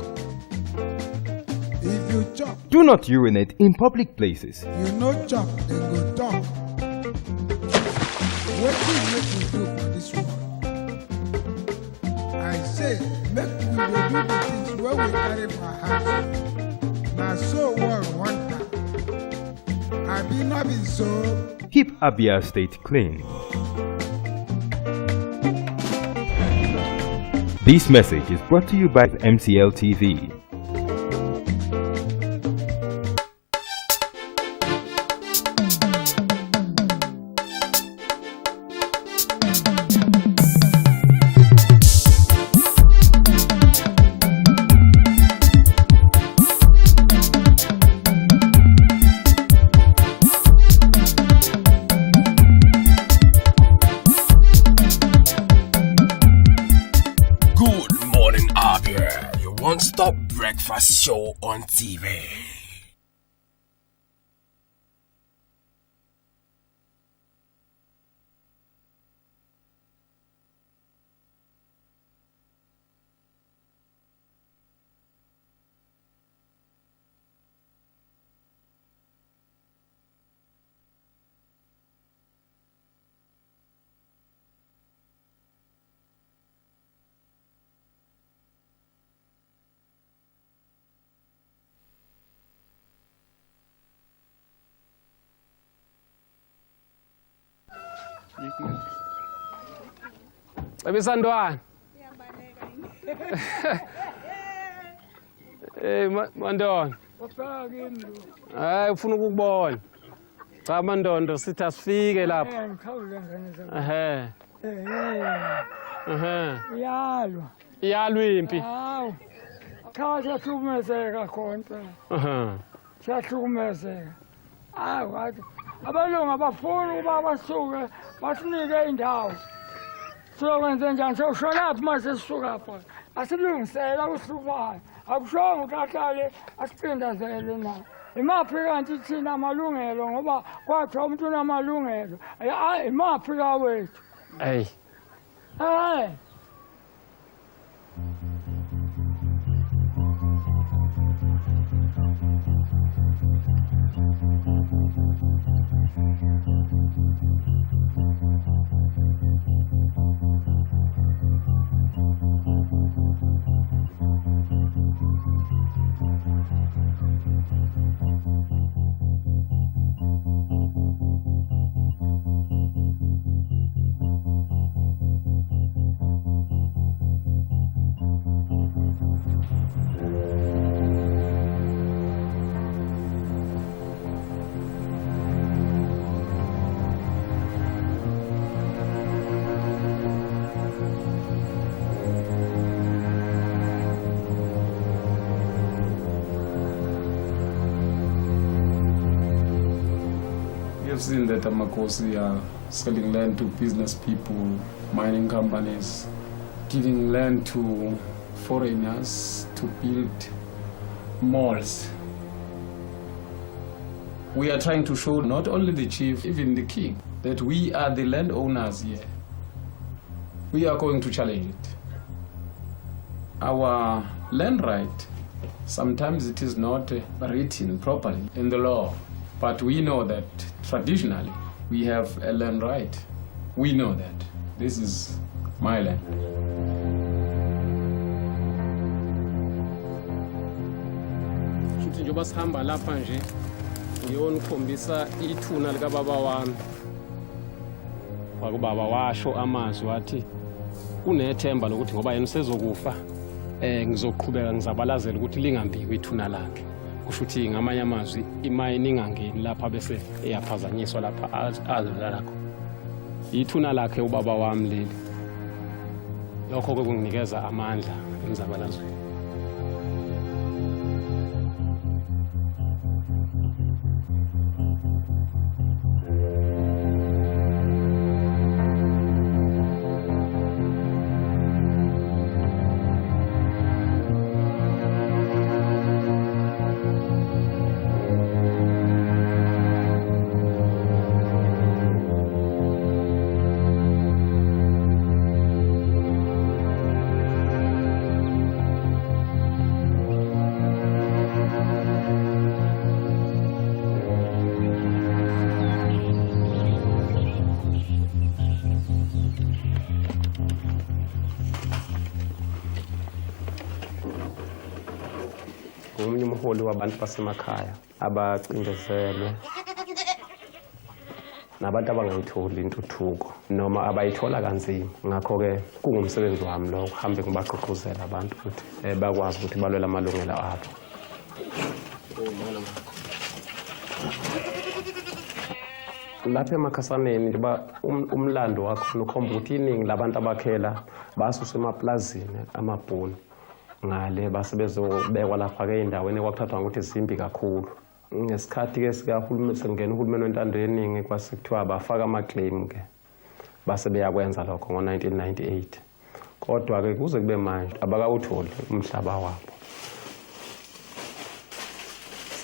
If you chop, Do not urinate in public places. you no chop, dem go talk. Wetin make we do for this world? I say make we dey do the things wey we carry for heart. Na so world want am. Abi no be so? Keep Abia State clean. This message is brought to you by MCL TV. Good morning, Abia. Your one-stop breakfast show on TV. Ebisandwana. Mandon. Hayi ufuna ukubona. Cha Mandondo sithi asifike lapha. Ehe. Ehe. Yalwa. Iyalwa impi. Hawu. Cha siyahlukumezeka khonto. Aha. Siyahlukumezeka. Hayi wathi abalungu abafuni ukuba basuke basinike indawo. Siyokwenza njani soshonaphi mase sisuka pha. Asilungisela uhluphayo. Akushongo kahlale asicindezele na. Imaphi kanti thina amalungelo ngoba kwathiwa umuntu unamalungelo. Hayi imaphi kawethu. Hey. Hayi. have seen that Amakosi are selling land to business people, mining companies, giving land to foreigners to build malls. We are trying to show not only the chief, even the king, that we are the landowners here. We are going to challenge it. Our land right, sometimes it is not written properly in the law, but we know that traditionally we have a land right. We know that. This is my land. Njengoba sihamba lapha nje ngiyonikhombisa ithuna lika baba wami. Wakubaba washo amazwi wathi unethemba lokuthi ngoba yena usezokufa ngizoqhubeka ngizabalazela ukuthi lingambiwe ithuna lakhe. Kusho ukuthi ngamanye amazwi imayini ingangeni lapha bese eyaphazanyiswa lapha azolala khona. Ithuna lakhe ubaba wami leli. Lokho kunginikeza amandla emzabalazweni. Ngumnye umholi wabantu basemakhaya abacindezelwe nabantu abangayitholi intuthuko noma abayithola kanzima. Ngakho-ke kungumsebenzi wami lo kuhambe ngibagqugquzela abantu ukuthi bakwazi ukuthi balwele amalungelo abo. Lapha emakhasaneni njengoba umlando wakho ukhomba ukuthi iningi labantu abakhela basuswa emaplazini amabhunu ngale basebezobekwa lapha-ke endaweni ekwakuthathwa ngokuthi zimbi kakhulu. Ngesikhathi-ke sikahulumeni sekungena uhulumeni wentando yeningi kwase kuthiwa bafaka ama-claim-ke base beyakwenza lokho ngo-1998. Kodwa-ke kuze kube manje abakawutholi umhlaba wabo.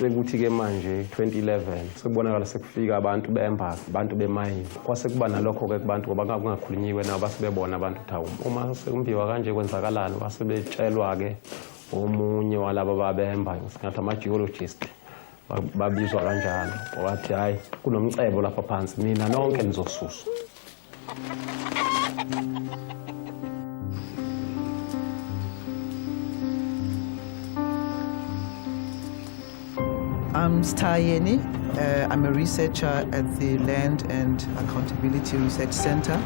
Sekuthi-ke manje 2011 sekubonakala sekufika abantu bemba, abantu bemayini. Kwase kuba nalokho-ke kubantu ngoba kungakhulunyiwe nabo basebebona abantu ukuthi uma sekumbiwa kanje kwenzakalani, base betshelwa-ke omunye walaba babemba singathi ama-geologist babizwa kanjalo. Wathi hayi kunomcebo lapha phansi mina nonke nizosuswa. I'm Stayeni. I'm a researcher at the Land and Accountability Research Center.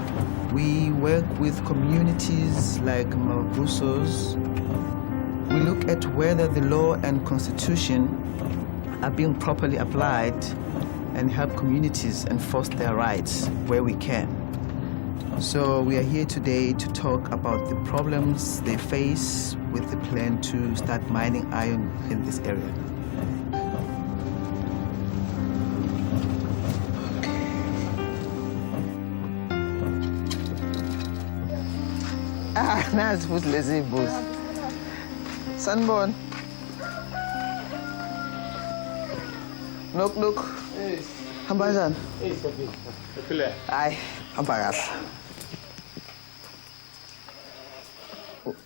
We work with communities like Mabusos. We look at whether the law and constitution are being properly applied and help communities enforce their rights where we can. So we are here today to talk about the problems they face with the plan to start mining iron in this area. Nazi futhi lezi imbuzi. Sanibona. Look. Hamba kanjani? Ephile. Hayi, hamba kahle.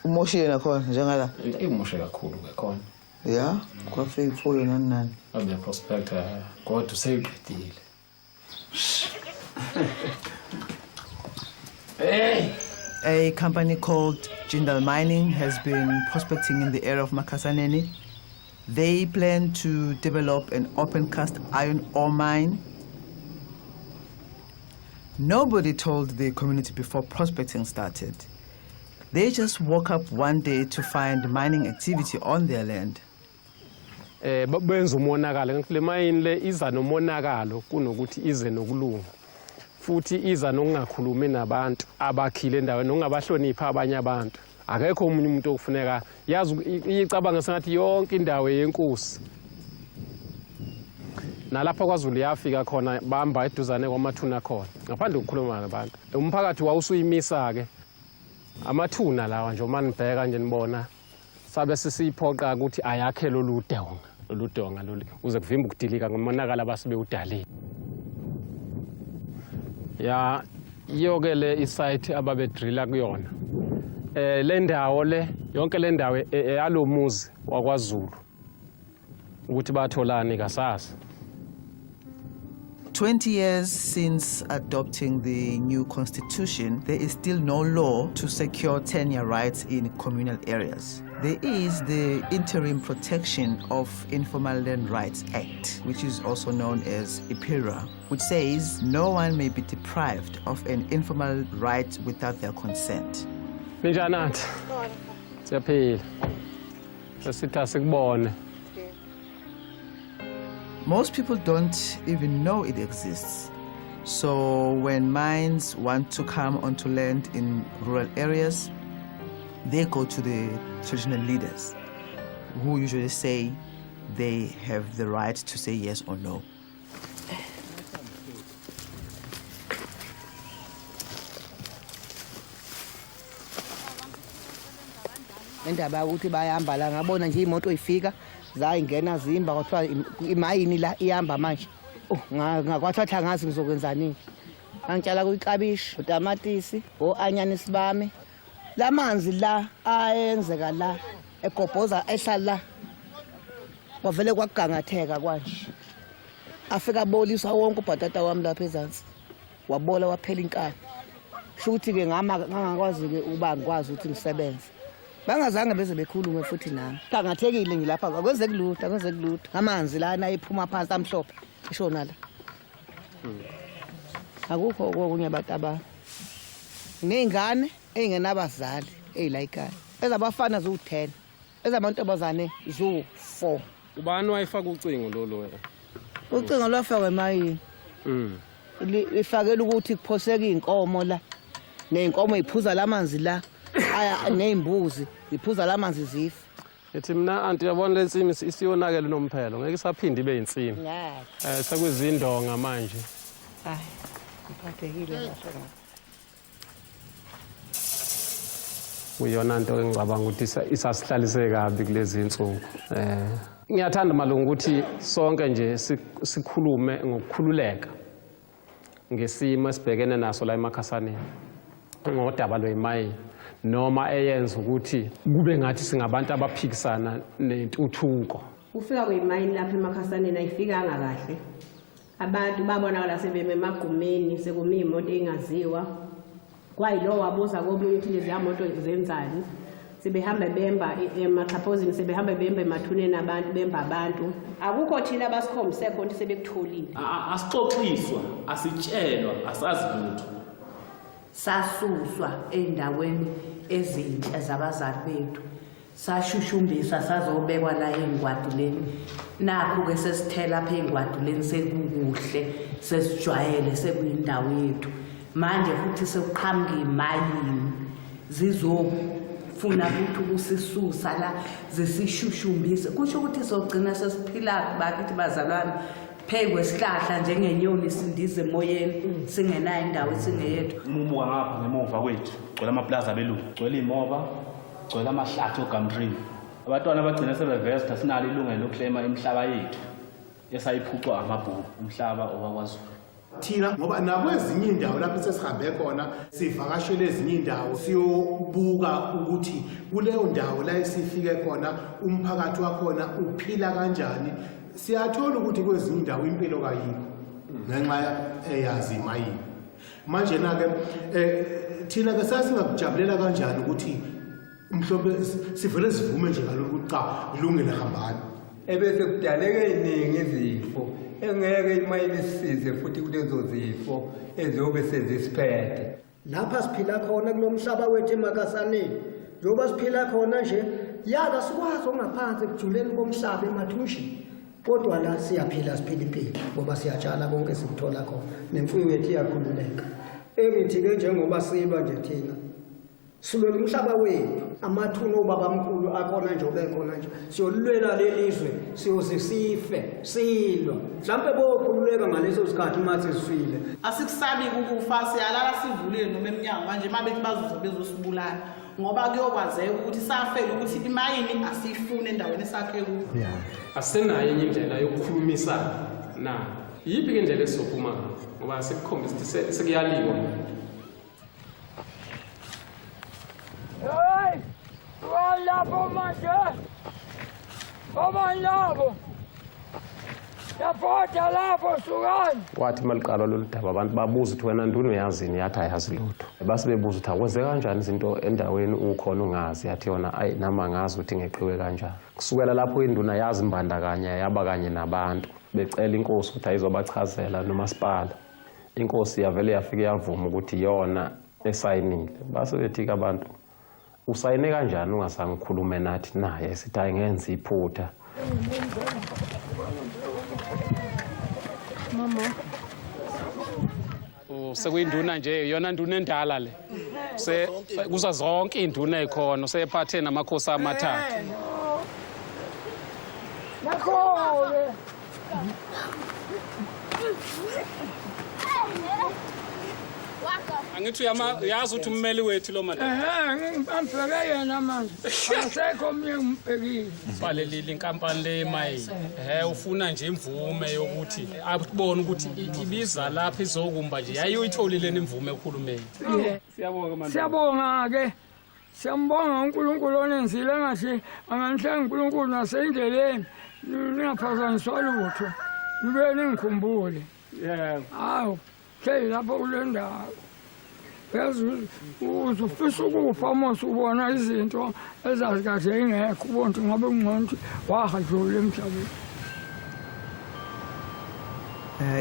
Umoshile nakhona njengala. Imoshe kakhulu ke khona. Yeah, kwafika fulo nani. Abe prospector kodwa useyiqedile. Hey! A company called Jindal Mining has been prospecting in the area of Makasaneni. They plan to develop an open-cast iron ore mine. Nobody told the community before prospecting started. They just woke up one day to find mining activity on their land. Benza umonakalo le mine le iza nomonakalo kunokuthi ize nokulunga. Futhi iza nokungakhulumi nabantu abakhile endaweni nokungabahlonipha abanye abantu. Akekho umunye umuntu okufuneka yazi icabanga sengathi yonke indawo yenkosi. nalapha kwaZulu yafika khona bahamba eduzane kwamathuna khona ngaphandle ukukhuluma nabantu umphakathi wawusuyimisa ke amathuna lawa nje uma nibheka nje nibona sabe sisiphoqa ukuthi ayakhe lolu donga uze kuvimba ukudilika ngomonakala basibe udalile ya iyo-ke le isite ababedrilla kuyona le ndawo le yonke le ndawo yalomuzi wakwaZulu ukuthi batholani kasazi. 20 years since adopting the new constitution, there is still no law to secure tenure rights in communal areas. There is the Interim Protection of Informal Land Rights Act, which is also known as IPIRA, which says no one may be deprived of an informal right without their consent. Minjanathi? Siyaphila. Sasitha sikubone. Most people don't even know it exists. So when mines want to come onto land in rural areas, they go to the traditional leaders, who usually say they have the right to say yes or no. Indaba ukuthi bayahamba la ngabona nje imoto ifika zayingena zimba kwathiwa imayini la ihamba manje ngakwathatha ngazi ngizokwenza nini ngangitshala kuyiklabishi utamatisi o-anyanisi bami lamanzi la ayenzeka la egobhoza ehlala la kwavele kwakugangatheka kwanje afika boliswa wonke ubhatata wami lapha ezansi wabola waphela inkani sho ukuthi-ke ngangakwazi-ke uba ngikwazi ukuthi ngisebenze bangazange beze bekhulume futhi nami gangathekile ngilapha akwenzeki lutho amanzi lana ephuma phansi amhlophe ishona la akukho okunye abantu abanye ney'ngane ey'ngenabazali ey'la ekhaya ezabafana ziwu-10 ezamantombazane ziwu-4. Ubani wayifaka ucingo lolo wena? Ucingo lwafakwa emayini lifakela ukuthi kuphoseka iy'nkomo la ney'nkomo y'phuza lamanzi la ney'mbuzi ziphuza lamanzi zifa. Ethi mina anti yabona le nsimi isiyonakele nomphelo ngeke isaphinde ibe yinsimi. Sekuzindonga manje. Hayi ngiphathekile kahle. Uyona nto engicabanga ukuthi isasihlalise kabi kulezi insuku. Ngiyathanda malungu ukuthi sonke nje sikhulume ngokukhululeka ngesimo esibhekene naso la emakhasaneni ngodaba lwemayini noma eyenza ukuthi kube ngathi singabantu abaphikisana nentuthuko. Ufika kwemayini lapha emakhasaneni ayifikanga kahle. Abantu babonakala sebeme emagumeni sekumi imoto engaziwa. Kwayilo wabuza komunye ukuthi lezi moto zenzani. Sebehamba bemba emaxhaphozini sebehamba bemba emathuneni abantu bemba abantu. Akukho thina abasikhombise khona sebekutholile. Asixoxiswa, asitshelwa, asazi lutho. Sasuswa endaweni ezinhle zabazali bethu. Sashushumbisa sazobekwa la engwaduleni. Nakho ke sesithela lapha engwaduleni sekukuhle, sesijwayele sekuyindawo yethu. Manje futhi sekuqhamuka imayini zizofuna ukuthi ukusisusa la zisishushumbise kusho ukuthi sogcina sesiphila bakithi bazalwane phezu kwesihlahla njengenyoni isindize emoyeni singenayo indawo esingeyethu. Umubuka ngapha ngemuva kwethu gcwele amaplaza abelungu gcwele imoba gcwele amahlathi ogumtree. Abantwana bagcina sebevesta sinalo ilungelo lokuklema imihlaba yethu esayiphucwa amabhuku umhlaba owakwaZulu. Thina ngoba nakwezinye indawo lapho sesihambe khona sivakashele ezinye indawo siyobuka ukuthi kuleyo ndawo la esifike khona umphakathi wakhona uphila kanjani. Siyathola ukuthi kwezinye indawo impilo kayikho ngenxa eyazi imayini. Manje na ke thina ke sasingakujabulela kanjani ukuthi mhlawumbe sivele sivume nje ngalokho ukuthi cha ilungile hambani. Ebese kudaleke iningi izifo engeke imayini sisize futhi kulezo zifo ezobe sezisiphethe. Lapha siphila khona kulomhlaba wethu emakhasaneni njengoba siphila khona nje yaka sikwazi ongaphansi ekujuleni komhlaba emathunjini kodwa la siyaphila siphila impilo ngoba siyatshala konke sikuthola khona nemfuyo yethu iyakhululeka. Engithi ke njengoba silwa nje thina silwela umhlaba wethu amathuno obabamkhulu akhona nje obekhona nje siyolwela lelizwe siyoze sife silwa mhlambe bokhululeka ngaleso sikhathi mathi sifile asikusabi ukufa siyalala sivulile noma eminyango manje mabethi bazuza bezosibulala ngoba kuyokwazeka ukuthi safela ukuthi imayini asifune endaweni esakhe kuyo asenayo enye indlela yokukhulumisana na yiphi indlela esizophuma ngoba sekukhombisa ukuthi sekuyaliwa Hey! Walabo manje! Babalabo! Yaphoda lapho sukani! Wathi maliqala lolu daba abantu babuza ukuthi wena nduni uyazini yathi ayazi lutho. Base bebuza ukuthi akwenze kanjani izinto endaweni ukhona ungazi yathi yona ayi nama ngazi ukuthi ngeqiwe kanjani. Kusukela lapho induna yazi imbandakanya yaba kanye nabantu becela inkosi ukuthi ayizobachazela nomasipala. Inkosi yavele yafika yavuma ukuthi yona esayinile. Base bethi abantu usayine kanjani ungasange ukhulume nathi naye sithi ayengenza iphutha Mama sekuyinduna nje yona nduna endala le kuza zonke induna ekhona usephathe namakhosi amathathu Nakho-ke angithi uyazi ukuthi ummeli wethu lo manje ngibheke yena manje asekho omnye ngimbhekile balelile inkampani le mayini ufuna nje imvume yokuthi abone ukuthi ibiza lapha izokumba nje yayiyitholile imvume ekhulumeni siyabonga manje siyabonga-ke siyambonga uNkulunkulu onenzile engathi anganihlenga uNkulunkulu nasendleleni ningaphazanyiswa lutho nibe ningikhumbule hawu hleli lapho kule ndawo uzufisa ukufa mose ubona izinto ezazikade ingekho ubona ukuthi ngabe kungcono ukuthi wahadlula emhlabeni.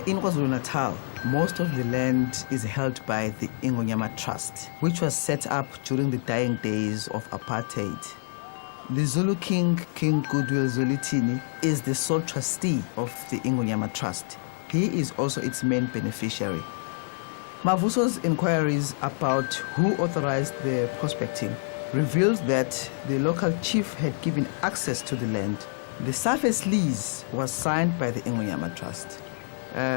In KwaZulu-Natal, most of the land is held by the Ingonyama Trust, which was set up during the dying days of apartheid. The Zulu King, King Goodwill Zwelithini, is the sole trustee of the Ingonyama Trust. He is also its main beneficiary. Mavuso's inquiries about who authorized the prospecting revealed that the local chief had given access to the land. The surface lease was signed by the Ingonyama Trust.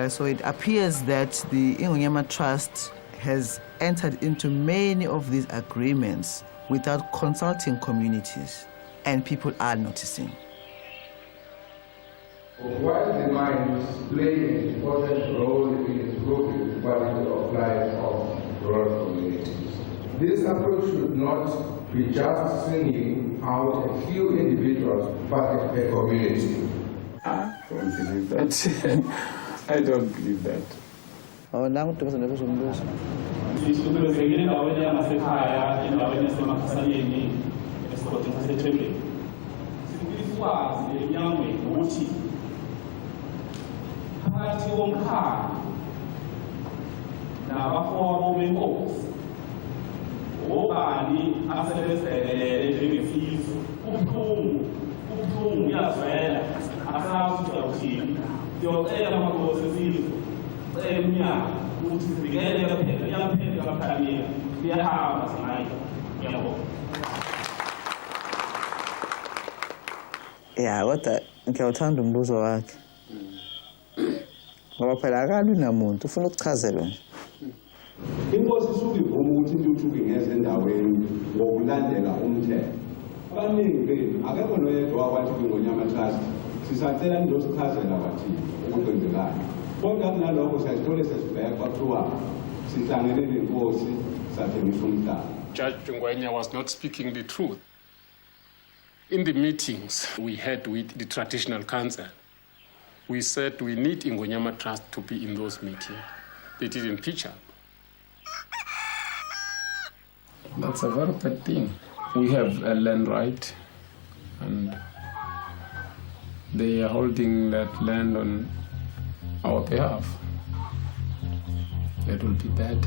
So it appears that the Ingonyama Trust has entered into many of these agreements without consulting communities, and people are noticing. While the mines play an important role in improving the quality of life of rural communities, this approach should not be just singling out a few individuals, but a community. I don't believe that. I don't believe that. Oh, now to the phakathi komkhaya nabaholo benkosi obani asebesebelele njengesizwe ubuhlungu uyazwela asazi ukuthi awuthini siyocela amakhosi esizwe cela umnyango ukuthi sivikele yaphela kaphaniya liyahamba singayi ngiyabonga ya kodwa ngiyawuthanda umbuzo wakhe ngoba phela akalwi namuntu ufuna ukuchazelwa nje inkosi isuke ivuma ukuthi intuthuko ingeze endaweni ngokulandela umthetho abaningi benu akekho noyedwa wakwathi kwingonyama trust sisacela nizosichazela wathini ukukwenzekani kodwa kunalokho siyasithole sesibheka kwathiwa sihlangene nenkosi sathengisa umhlaba. Judge Ngwenya was not speaking the truth. In the meetings we had with the traditional council, we said we need Ingonyama Trust to be in those meetings. They didn't pitch up. That's a very bad thing. We have a land right, and they are holding that land on our behalf. That will be bad.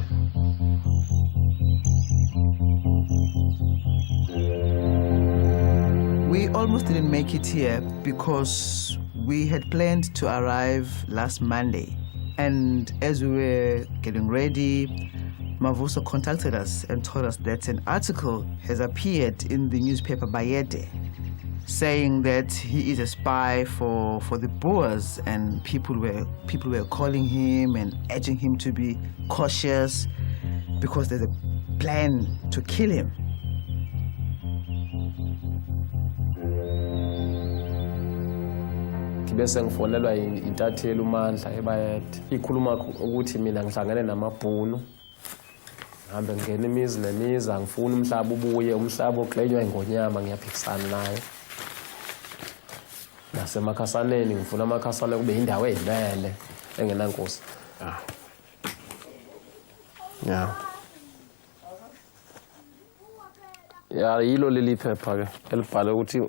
We almost didn't make it here because we had planned to arrive last Monday. And as we were getting ready, Mavuso contacted us and told us that an article has appeared in the newspaper Bayede saying that he is a spy for the Boers, and people were calling him and urging him to be cautious because there's a plan to kill him. Bese ngifonelwa intatheli uMandla eBayede ikhuluma ukuthi mina ngihlangane namabhunu ngihambe ngene imizi nemizi angifuni umhlaba ubuye umhlaba oklenywa ingonyama ngiyaphikisana naye nasemakhasaneni ngifuna amakhasana kube indawo ezimele engenankosi ya yilo leli phepha ke elibhale ukuthi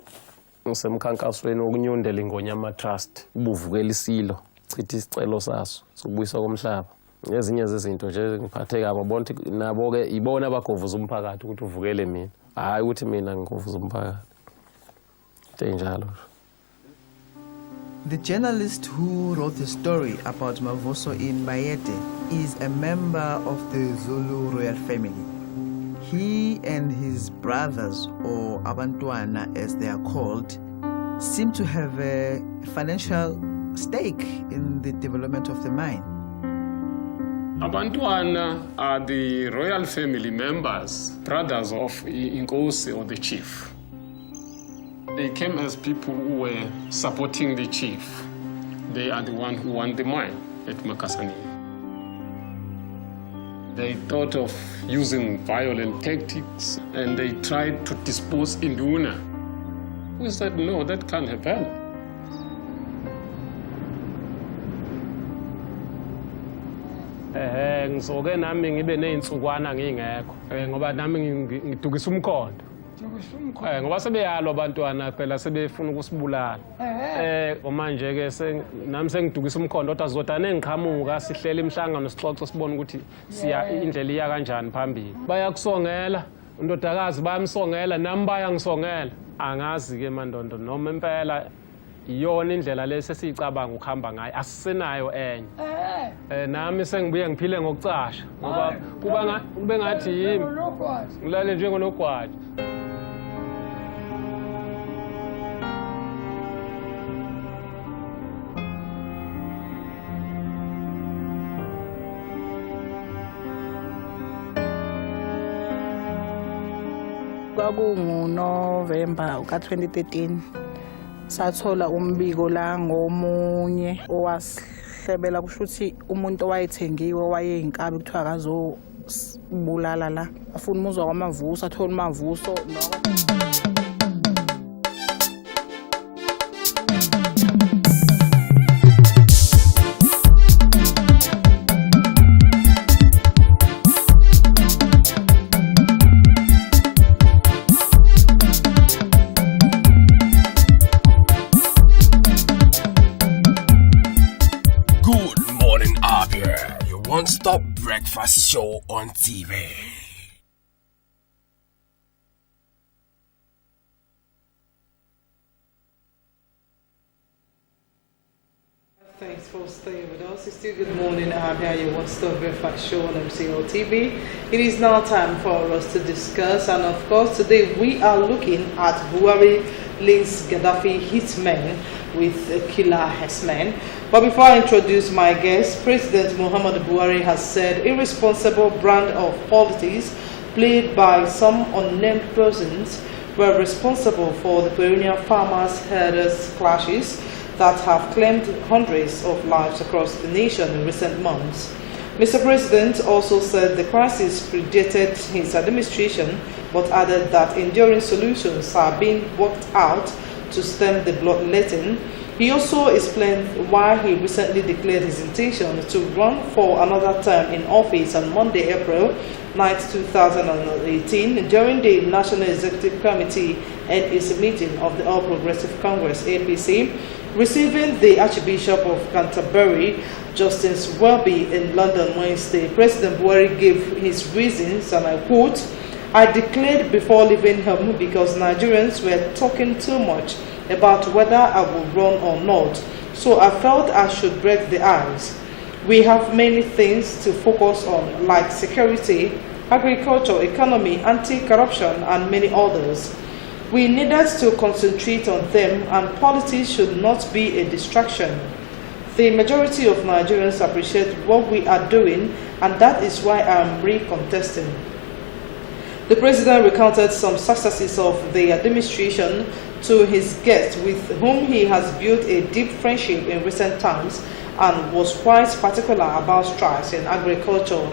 ngisemkhankasweni wokunyundela ingonyama trust ubuvukela isilo chitha isicelo saso sokubuyiswa komhlaba ngezinye zezinto nje ngiphathe kabi bonke nabo ke ibona abagovuza umphakathi ukuthi uvukele mina hayi ukuthi mina ngigovuza umphakathi njalo. The journalist who wrote the story about Mavuso in Bayede is a member of the Zulu royal family. He and his brothers, or Abantwana as they are called, seem to have a financial stake in the development of the mine. Abantwana are the royal family members, brothers of Inkosi or the chief. They came as people who were supporting the chief. They are the one who won the mine at Makasane. They thought of using violent tactics and they tried to dispose Induna. We said, no, that can't happen. Ngisoke nami ngibe nezinsukwana ngingekho ngoba nami ngidukisa umkhondo. Ngoba sebeyalo abantwana phela sebefuna ukusibulala. Manje ke nami sengidukisa umkhondo kodwa zodwa nengiqhamuka sihlela imhlangano sixoxe sibone ukuthi siya indlela iya kanjani phambili. Bayakusongela undodakazi bayamsongela nami bayangisongela. Angazi ke mandondo noma impela iyona indlela lesesicabanga ukuhamba ngayo asisenayo enye. Nami sengibuye ngiphile ngokucasha ngoba kube ngathi yimi ngilale njengonogwaja. Kwakungu-November ka-2013 sathola umbiko la ngomunye owasihlebela kusho ukuthi umuntu owayethengiwe wayeyinkabi kuthiwa akazobulala la afuna umuzwa kwamavuso athola umavuso. Good morning, Abia, your one-stop breakfast show on TV. Thanks for staying with us. It's still Good Morning, Abia, your one-stop breakfast show on MCL TV. It is now time for us to discuss, and of course today we are looking at Buhari links Gaddafi hitmen with killer herdsmen. But before I introduce my guest, President Muhammadu Buhari has said irresponsible brand of politics played by some unnamed persons were responsible for the perennial farmers-herders clashes that have claimed hundreds of lives across the nation in recent months. Mr. President also said the crisis predated his administration, but added that enduring solutions are being worked out to stem the bloodletting. He also explained why he recently declared his intention to run for another term in office on Monday, April 9, 2018, during the National Executive Committee and its meeting of the All Progressive Congress, APC, receiving the Archbishop of Canterbury, Justice Welby, in London Wednesday. President Buhari gave his reasons, and I quote, "I declared before leaving home because Nigerians were talking too much about whether I would run or not, so I felt I should break the ice. We have many things to focus on, like security, agriculture, economy, anti-corruption, and many others. We needed to concentrate on them, and politics should not be a distraction. The majority of Nigerians appreciate what we are doing, and that is why I am recontesting. The president recounted some successes of the administration to his guests, with whom he has built a deep friendship in recent times, and was quite particular about strikes in agriculture.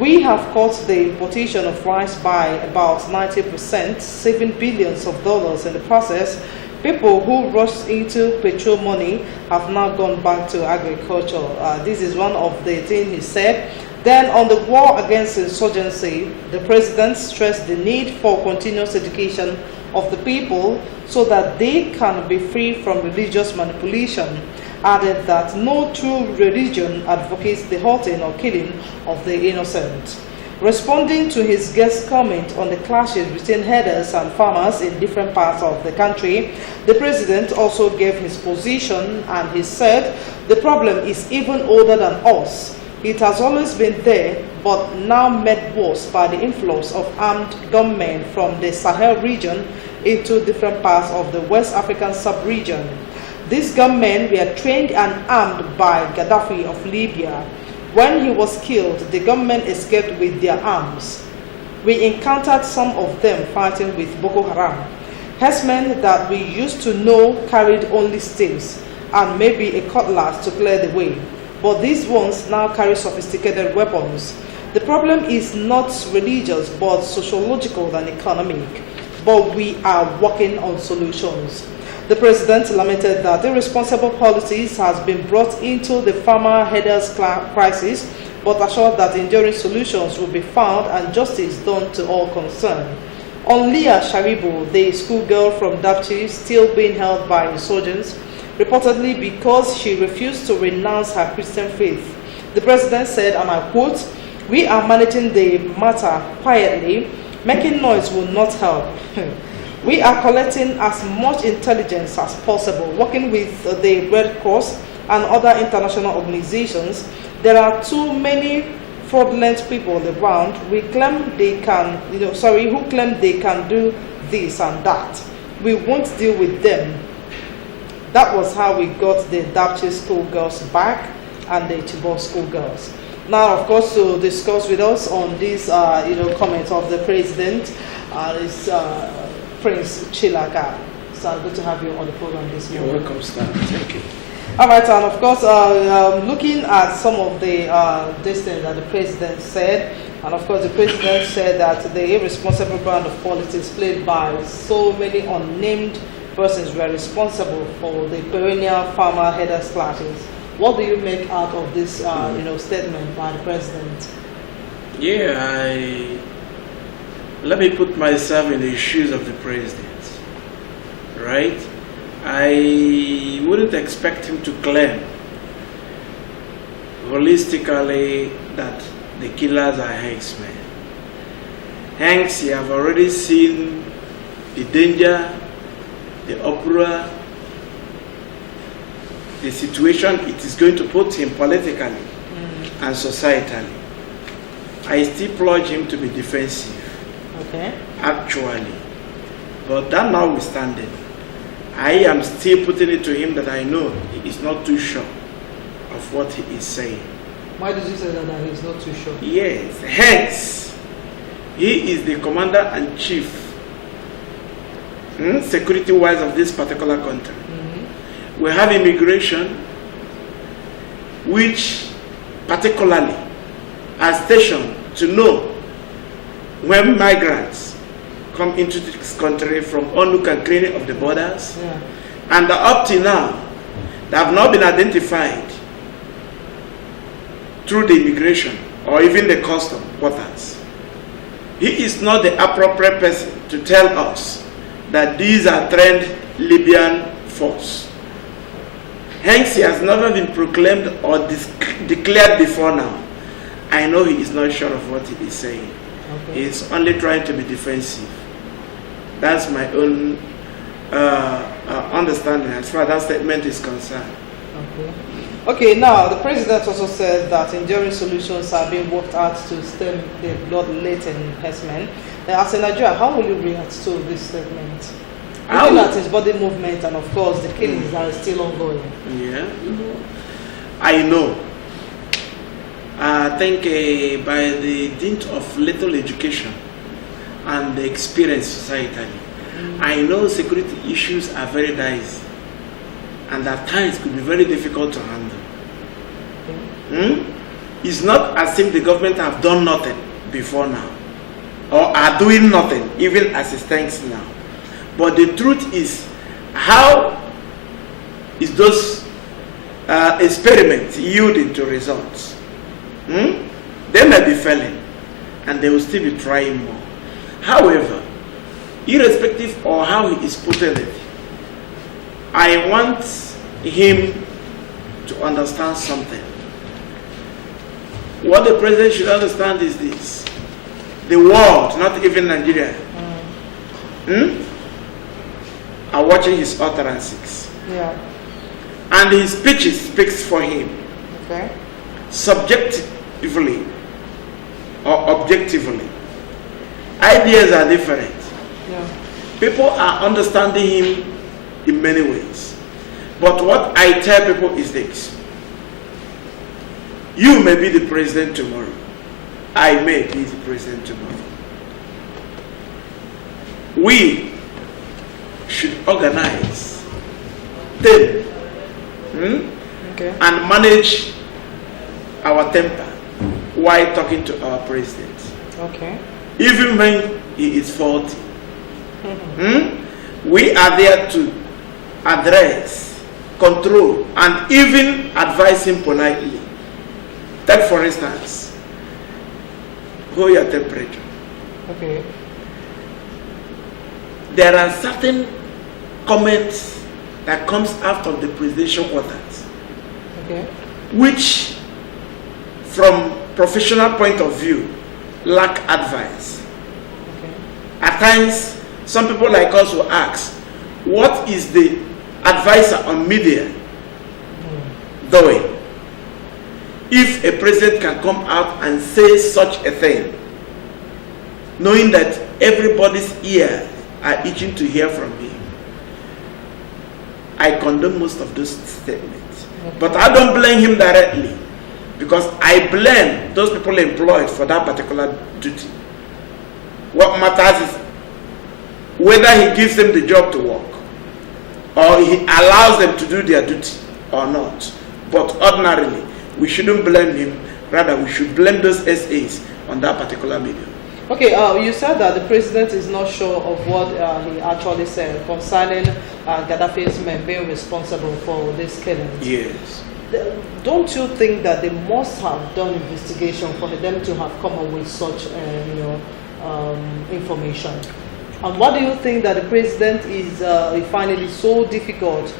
We have cut the importation of rice by about 90%, saving billions of dollars in the process. People who rushed into petrol money have now gone back to agriculture. This is one of the things he said. Then on the war against insurgency, the president stressed the need for continuous education of the people so that they can be free from religious manipulation. Added that no true religion advocates the hurting or killing of the innocent. Responding to his guest's comment on the clashes between herders and farmers in different parts of the country, the president also gave his position, and he said, "The problem is even older than us. It has always been there, but now made worse by the influx of armed gunmen from the Sahel region into different parts of the West African sub-region. These gunmen were trained and armed by Gaddafi of Libya. When he was killed, the gunmen escaped with their arms. We encountered some of them fighting with Boko Haram. Herdsmen that we used to know carried only sticks and maybe a cutlass to clear the way. But these ones now carry sophisticated weapons. The problem is not religious, but sociological and economic. But we are working on solutions." The president lamented that irresponsible policies has been brought into the farmer herders crisis, but assured that enduring solutions will be found and justice done to all concerned. On Leah Sharibu, the schoolgirl from Dapchi, still being held by insurgents, reportedly because she refused to renounce her Christian faith, the president said, and I quote, "We are managing the matter quietly. Making noise will not help. We are collecting as much intelligence as possible, working with the Red Cross and other international organizations. There are too many fraudulent people around. We claim they can, who claim they can do this and that. We won't deal with them." That was how we got the Dapchi schoolgirls back and the Chibok schoolgirls. Now, of course, to discuss with us on this, comment of the president is Prince Chilaka. So good to have you on the program this morning. You're welcome, Stan. Thank you. All right, and of course, looking at some of the distance that the president said, and of course, the president said that the irresponsible brand of politics played by so many unnamed persons were responsible for the perennial farmer headers clashes. What do you make out of this, statement by the president? Yeah, let me put myself in the shoes of the president, right? I wouldn't expect him to claim holistically that the killers are henchmen. Hence, you have already seen the danger, the uproar, the situation it is going to put him politically and societally. I still pledge him to be defensive. Okay. Actually. But that notwithstanding, I am still putting it to him that I know he is not too sure of what he is saying. Why did you say that he is not too sure? Yes, hence, he is the commander-in-chief, security-wise, of this particular country. We have immigration, which particularly are stationed to know when migrants come into this country from onlook and cleaning of the borders, and up till now, they have not been identified through the immigration or even the custom portals. He is not the appropriate person to tell us that these are trained Libyan force. Hence, he has never been proclaimed or declared before now. I know he is not sure of what he is saying. Okay. He is only trying to be defensive. That's my own understanding as far as that statement is concerned. Okay. Okay, now the president also said that enduring solutions are being worked out to stem the blood-laden herdsmen. As a Nigerian, how will you react to this statement? Looking at his body movement and, of course, the killings that are still ongoing. Yeah, I know. I think by the dint of little education and the experience societally, I know security issues are very dicey and at times could be very difficult to handle. It's not as if the government have done nothing before now or are doing nothing even as it stands now. But the truth is, how is those experiments yielding to results? They may be failing and they will still be trying more. However, irrespective of how he is putting it, I want him to understand something. What the president should understand is this: the world, not even Nigeria, are watching his utterances. Yeah. And his speeches speaks for him. Okay. Subjectively or objectively. Ideas are different. Yeah. People are understanding him in many ways. But what I tell people is this: you may be the president tomorrow. I may be the president tomorrow. We should organize them and manage our temper while talking to our president. Okay. Even when he is faulty. We are there to address, control, and even advise him politely. Take for instance, hold your temperature. Okay. There are certain comments that comes out of the presidential quarters, Okay. which from professional point of view lack advice. At times, some people like us will ask, what is the advisor on media doing? If a president can come out and say such a thing, knowing that everybody's ears are itching to hear from him, I condemn most of those statements. But I don't blame him directly, because I blame those people employed for that particular duty. What matters is whether he gives them the job to work or he allows them to do their duty or not. But ordinarily, we shouldn't blame him. Rather, we should blame those SAs on that particular medium. Okay, you said that the president is not sure of what he actually said concerning Gaddafi's men being responsible for this killing. Yes. Don't you think that they must have done investigation for them to have come up with such, information? And what do you think that the president is finding it so difficult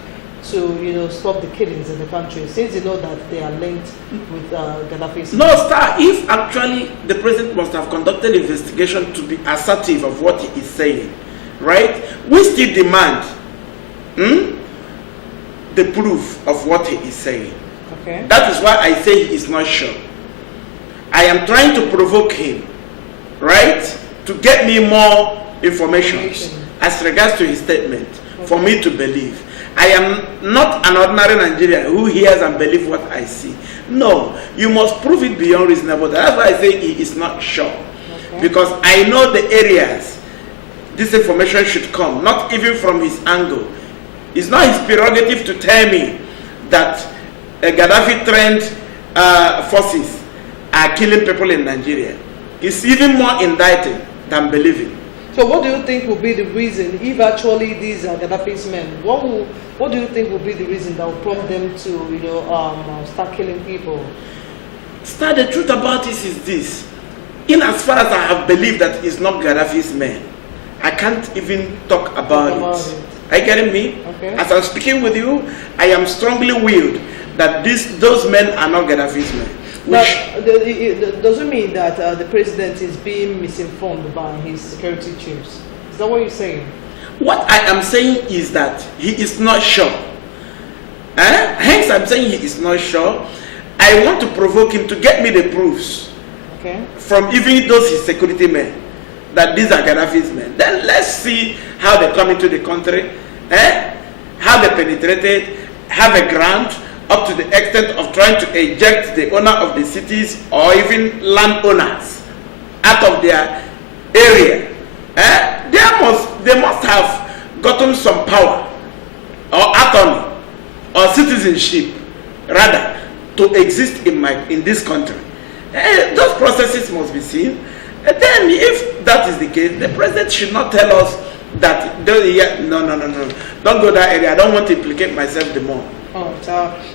to, stop the killings in the country, since you know that they are linked with Gaddafi's? No, sir. If actually the president must have conducted investigation to be assertive of what he is saying, right? We still demand the proof of what he is saying. Okay. That is why I say he is not sure. I am trying to provoke him, right, to get me more information as regards to his statement, for me to believe. I am not an ordinary Nigerian who hears and believes what I see. No, you must prove it beyond reasonable. That's why I say he is not sure. Because I know the areas this information should come, not even from his angle. It's not his prerogative to tell me that Gaddafi-trained forces are killing people in Nigeria. It's even more indicting than believing. So what do you think will be the reason, if actually these are Gaddafi's men, what do you think will be the reason that will prompt them to, start killing people? Sir, the truth about this is this. In as far as I have believed that it's not Gaddafi's men, I can't even talk about it. Are you getting me? Okay. As I'm speaking with you, I am strongly willed that those men are not Gaddafi's men. Does it mean that the president is being misinformed by his security chiefs? Is that what you're saying? What I am saying is that he is not sure. Hence, I'm saying he is not sure. I want to provoke him to get me the proofs from even those his security men that these are Gaddafi's men. Then let's see how they come into the country, how they penetrated, have a grant up to the extent of trying to eject the owner of the cities or even landowners out of their area. They must have gotten some power or autonomy or citizenship rather to exist in this country. Those processes must be seen. And then if that is the case, the president should not tell us that no, don't go that area. I don't want to implicate myself the more. All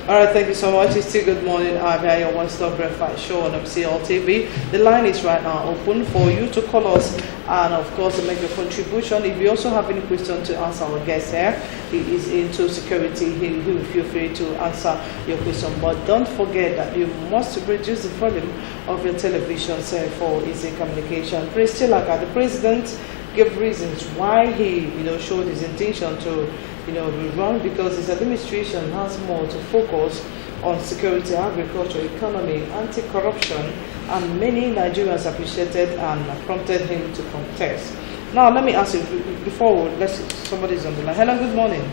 right, thank you so much. It's still Good Morning, Abia, your one-stop breakfast show on MCL TV. The line is right now open for you to call us and, of course, to make a contribution. If you also have any question to answer our guest here, he is into security. He will feel free to answer your question. But don't forget that you must reduce the volume of your television set for easy communication. Still, like the president gave reasons why he, showed his intention to run, because his administration has more to focus on security, agriculture, economy, anti-corruption, and many Nigerians appreciated and prompted him to contest. Now, let me ask you, before somebody's on the line. Hello, good morning.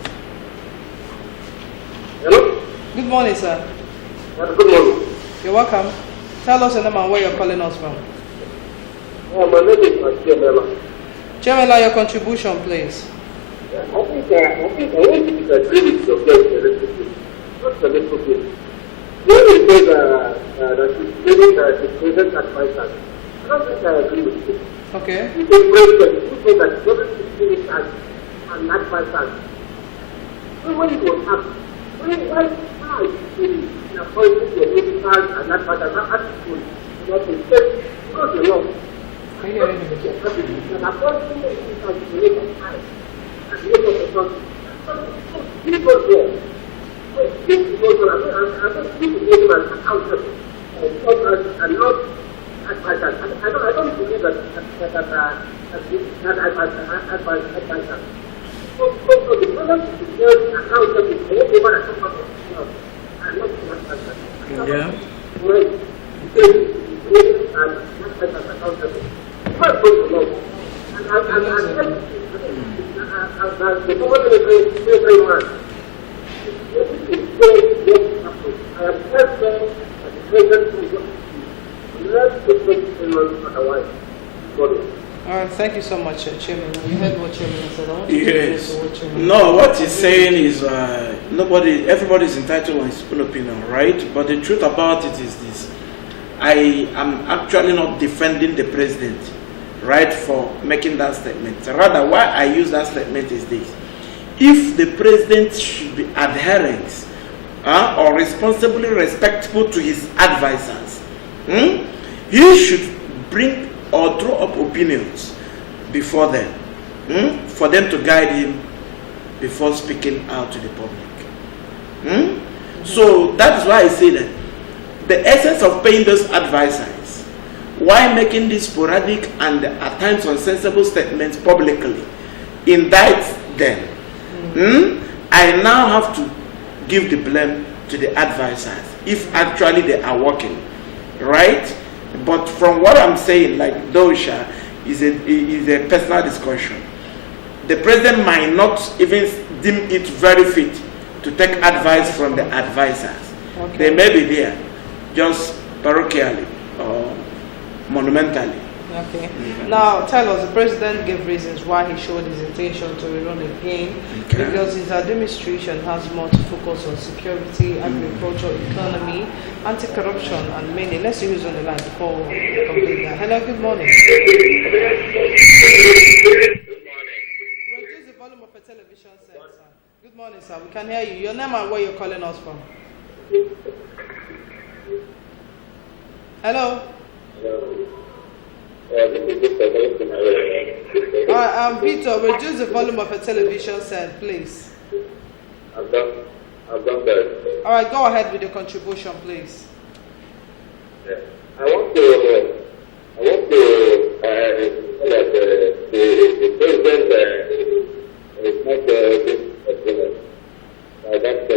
Hello? Good morning, sir. Good morning. You're welcome. Tell us your name and where you're calling us from. My name is Chemela. Chemela, your contribution, please. I think I want to disagree with your guest a little bit. Just a little bit. When you say that he's giving the president advisor, I don't think I agree with you. Okay. He's the president. You say that he doesn't see it as an advisor. So when it will happen, why in appointing the ministers and advisor, not attitude, not the state, not the law. An appointing the ministers is the time. People there. People I think people make them accountable and not advisors. I don't believe that advisor. So the problem is to be accountable for whatever that comes and not advisors. Yeah. Accountable. First, the law. And the government is very much. I am just saying that the president will not protect anyone otherwise. All right, thank you so much, Chairman. You heard what Chairman said. I want to Yes. No, what he's saying is everybody is entitled to his own opinion, right? But the truth about it is this. I am actually not defending the president, right, for making that statement. Rather, why I use that statement is this. If the president should be adherent or responsibly respectful to his advisors, he should bring or throw up opinions before them, for them to guide him before speaking out to the public. So that is why I say that the essence of paying those advisors, why making these sporadic and at times unsensible statements publicly, indict them. I now have to give the blame to the advisors if actually they are working, right? But from what I'm saying, like Dosha, is a personal discussion. The president might not even deem it very fit to take advice from the advisors. Okay. They may be there, just parochially or monumentally. Okay. Now, tell us, the president gave reasons why he showed his intention to rerun again, because his administration has more to focus on security, agriculture, economy, anti-corruption, and many. Let's see who's on the line before we complete that. Hello, good morning. Reduce the volume of a television set, sir. Good morning, sir. We can hear you. Your name and where you're calling us from. Hello? Peter, reduce the volume of a television set, please. I've done that. All right, go ahead with your contribution, please. Yeah. I want to say that the president is not this president. That's the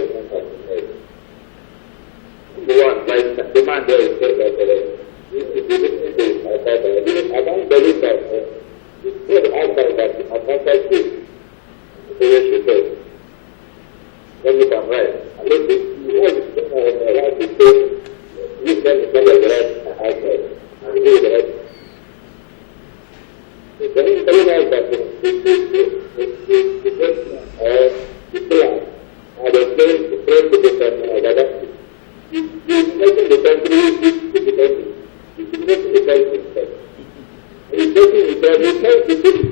defend himself. He's taking himself, he thinks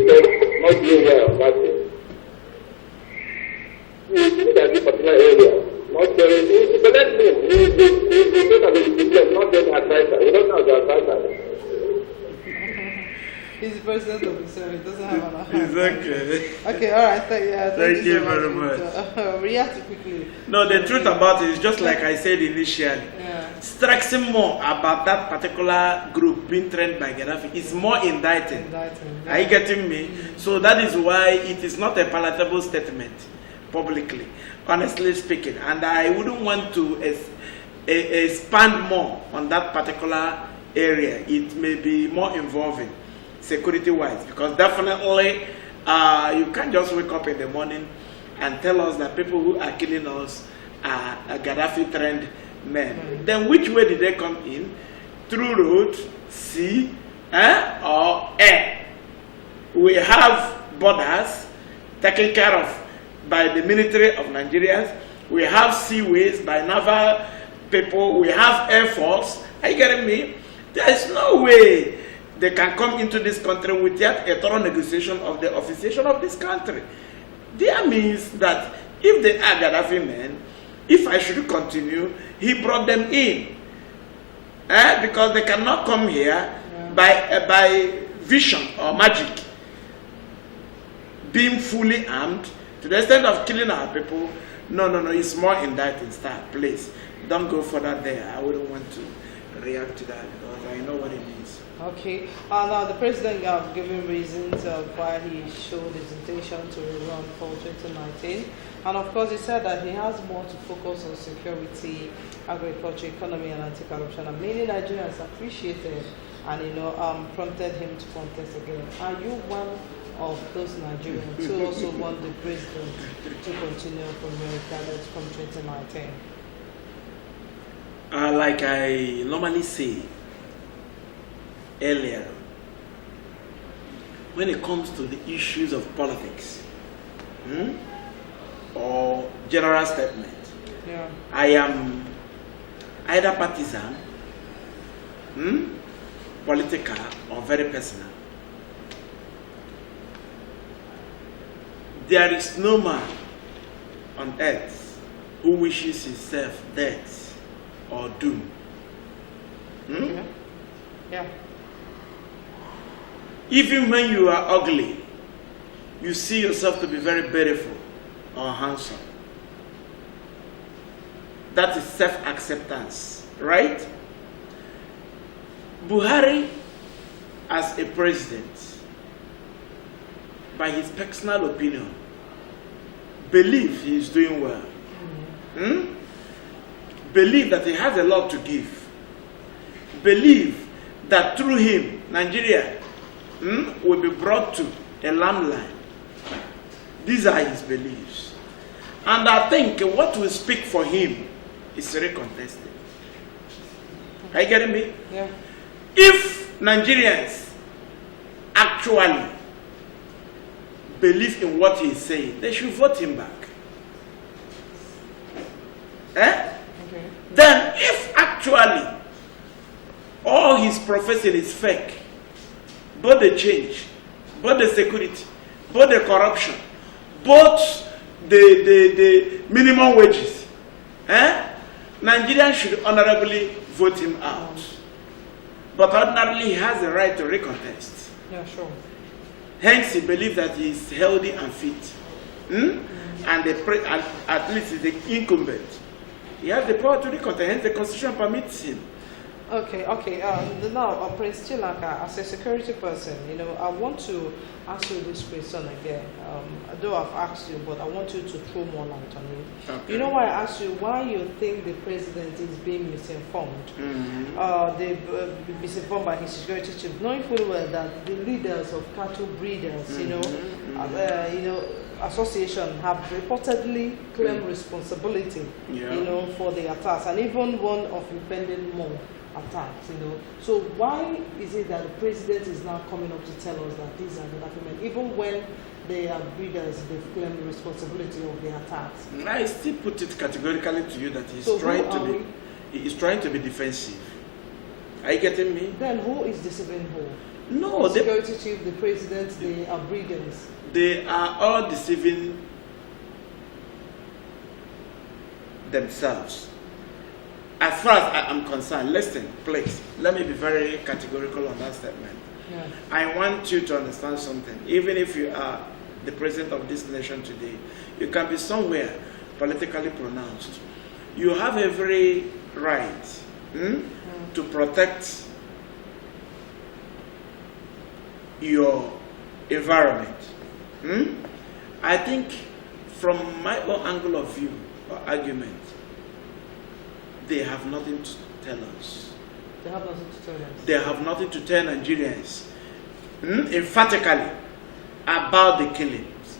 not doing well, that's it. He look at this particular area, not telling him, but let him. He don't have a business, not just advisor. He doesn't have the advisor. He's the president of the Senate. He doesn't have an advisor. Exactly. Okay, all right. Thank you so very much. React quickly. No, the truth about it is just like I said initially. Strikes him more about that particular group being trained by Gaddafi. It's more indicting. Are you getting me? So that is why it is not a palatable statement publicly, honestly speaking. And I wouldn't want to expand more on that particular area. It may be more involving security-wise, because definitely you can't just wake up in the morning and tell us that people who are killing us are Gaddafi-trained men. Then which way did they come in? Through road, sea, or air? We have borders taken care of by the military of Nigeria. We have seaways by naval people. We have air force. Are you getting me? There is no way they can come into this country without a thorough negotiation of the officiation of this country. That means that if they are Gaddafi men, if I should continue, he brought them in. Because they cannot come here by vision or magic, being fully armed to the extent of killing our people. No, it's more indicting stuff. Please, don't go further there. I wouldn't want to react to that because I know what it means. Okay. Now the president given reasons why he showed his intention to run for 2019, and of course he said that he has more to focus on security, agriculture, economy, and anti-corruption. And many Nigerians appreciated and prompted him to contest again. Are you one of those Nigerians who also want the president to continue from your candidates from 2019? Like I normally say earlier, when it comes to the issues of politics or general statement, I am either partisan, political, or very personal. There is no man on earth who wishes himself death or doom. Even when you are ugly, you see yourself to be very beautiful or handsome. That is self-acceptance, right? Buhari, as a president, by his personal opinion, believe he is doing well. Believe that he has a lot to give. Believe that through him, Nigeria will be brought to a limelight. These are his beliefs. And I think what will speak for him is very contested. Are you getting me? Yeah. If Nigerians actually believe in what he is saying, they should vote him back. Then if actually all his professing is fake, both the change, both the security, both the corruption, both the minimum wages, Nigerians should honorably vote him out. But ordinarily, he has the right to recontest. Yeah, sure. Hence, he believes that he is healthy and fit. And at least he's the incumbent. He has the power to recontest, hence the Constitution permits him. Okay. Now, Prince Chilaka, as a security person, I want to ask you this question again. Though I've asked you, but I want you to throw more light on it. Okay. You know why I asked you why you think the president is being misinformed? They've been misinformed by his security chief, knowing fully well that the leaders of cattle breeders, association have reportedly claimed responsibility, for the attacks, and even one of impending more attacks, So why is it that the president is now coming up to tell us that these are the documents, even when they are breeders, they've claimed the responsibility of the attacks? I still put it categorically to you that he's trying to be defensive. Are you getting me? Then who is deceiving who? No, the security chief, the president, the breeders. They are all deceiving themselves. As far as I am concerned, listen, please, let me be very categorical on that statement. Yeah. I want you to understand something. Even if you are the president of this nation today, you can be somewhere politically pronounced. You have every right to protect your environment. I think from my own angle of view or argument, they have nothing to tell us. They have nothing to tell us. They have nothing to tell Nigerians emphatically about the killings.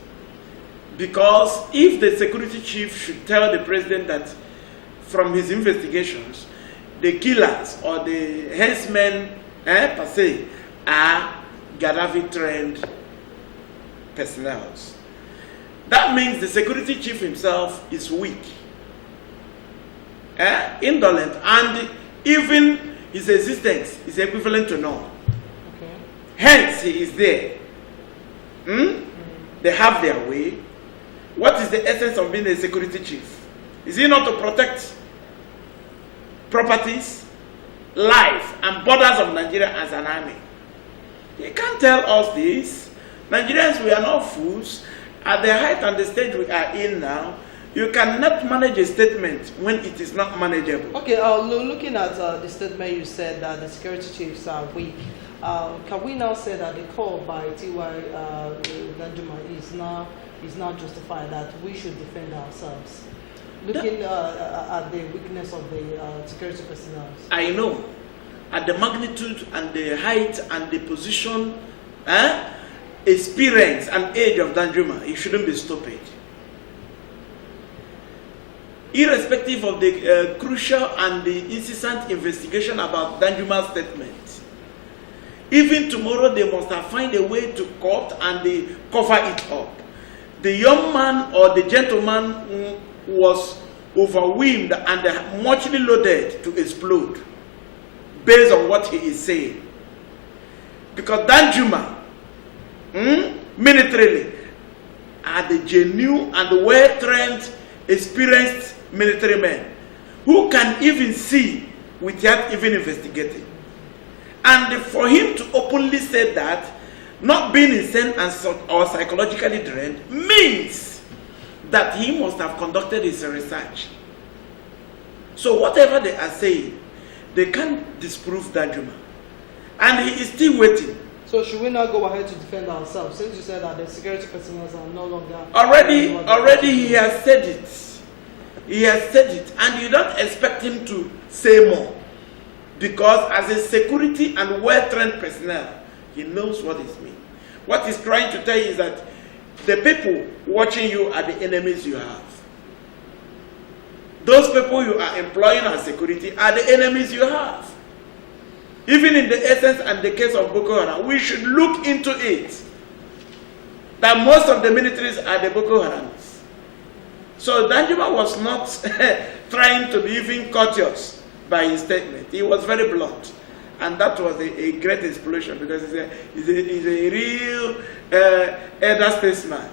Because if the security chief should tell the president that from his investigations, the killers or the henchmen per se are Gaddafi-trained personnel, that means the security chief himself is weak, indolent, and even his existence is equivalent to none. Okay. Hence, he is there. They have their way. What is the essence of being a security chief? Is he not to protect properties, life, and borders of Nigeria as an army? He can't tell us this. Nigerians, we are not fools. At the height and the stage we are in now, you cannot manage a statement when it is not manageable. Okay, looking at the statement you said that the security chiefs are weak, can we now say that the call by T.Y. Danjuma is not justified, that we should defend ourselves? Looking at the weakness of the security personnel. I know. At the magnitude and the height and the position, experience and age of Danjuma, he shouldn't be stupid. Irrespective of the crucial and the incessant investigation about Danjuma's statement, even tomorrow they must have found a way to cut and they cover it up. The young man or the gentleman was overwhelmed and muchly loaded to explode based on what he is saying. Because Danjuma, militarily, are the genuine and well-trained, experienced military men who can even see without even investigating. And for him to openly say that, not being insane or psychologically drained, means that he must have conducted his research. So whatever they are saying, they can't disprove Danjuma. And he is still waiting. So should we not go ahead to defend ourselves, since you said that the security personnel are no longer... Already he has said it. He has said it, and you don't expect him to say more. Because as a security and well-trained personnel, he knows what it means. What he's trying to tell you is that the people watching you are the enemies you have. Those people you are employing as security are the enemies you have. Even in the essence and the case of Boko Haram, we should look into it. That most of the militaries are the Boko Harams. So Danjuma was not trying to be even courteous by his statement. He was very blunt. And that was a great explosion, because he's a real elder statesman.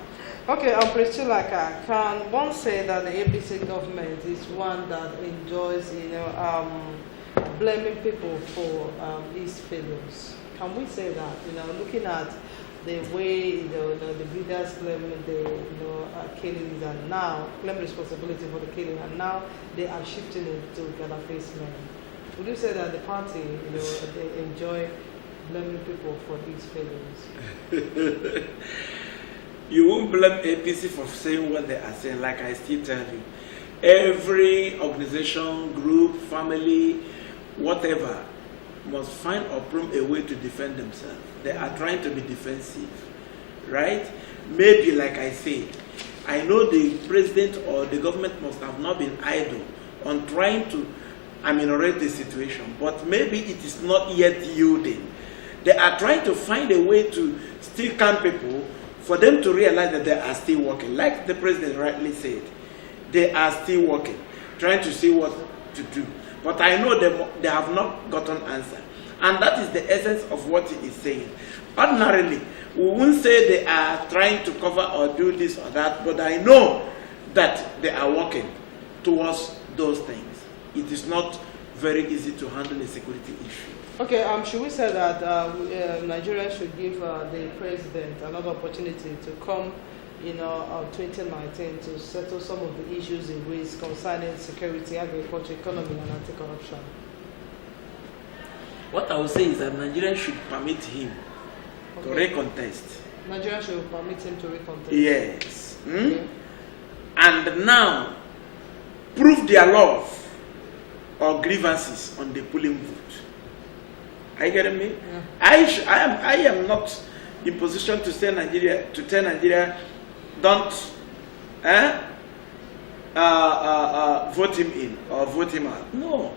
Okay, Priscilla, can one say that the APC government is one that enjoys, blaming people for these failures? Can we say that? Looking at the way the leaders claim the killings, and now claim responsibility for the killing, and now they are shifting it to Gaddafi's men. Would you say that the party, they enjoy blaming people for these failures? You won't blame APC for saying what they are saying. Like I still tell you, every organization, group, family, whatever, must find or prove a way to defend themselves. They are trying to be defensive, right? Maybe, like I said, I know the president or the government must have not been idle on trying to ameliorate the situation, but maybe it is not yet yielding. They are trying to find a way to still calm people, for them to realize that they are still working. Like the president rightly said, they are still working, trying to see what to do. But I know they have not gotten answer. And that is the essence of what he is saying. Ordinarily, we won't say they are trying to cover or do this or that, but I know that they are working towards those things. It is not very easy to handle a security issue. Okay, should we say that Nigeria should give the president another opportunity to come, 2019 to settle some of the issues in ways concerning security, agriculture, economy, and anti-corruption? What I would say is that Nigeria should permit him to recontest. Nigeria should permit him to recontest? Yes. Okay. And now, prove their love or grievances on the polling vote. Are you getting me? Yeah. I am not in position to tell Nigeria, don't vote him in or vote him out. No.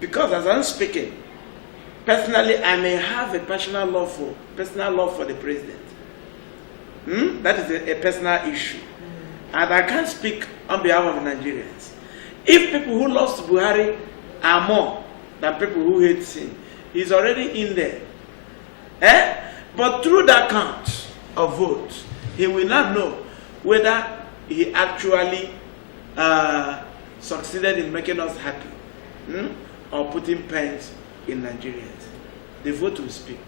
Because as I'm speaking, personally, I may have a personal love for the president. That is a personal issue. And I can't speak on behalf of Nigerians. If people who lost Buhari are more than people who hate him, he's already in there. But through that count of votes, he will not know whether he actually succeeded in making us happy or putting pains in Nigerians. The vote will speak,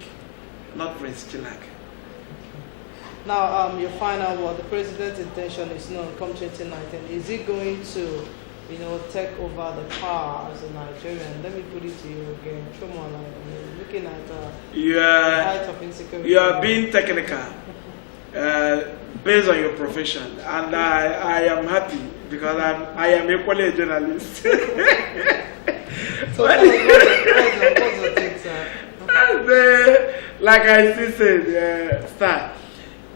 not Prince Chilak. Now, your final word, the president's intention is known come 2019. Is he going to, take over the power as a Nigerian? Let me put it to you again. Come on, looking at the height of insecurity. You are being technical based on your profession, and I am happy because I am equally a journalist. So what's your take, sir? Like I still said, Star,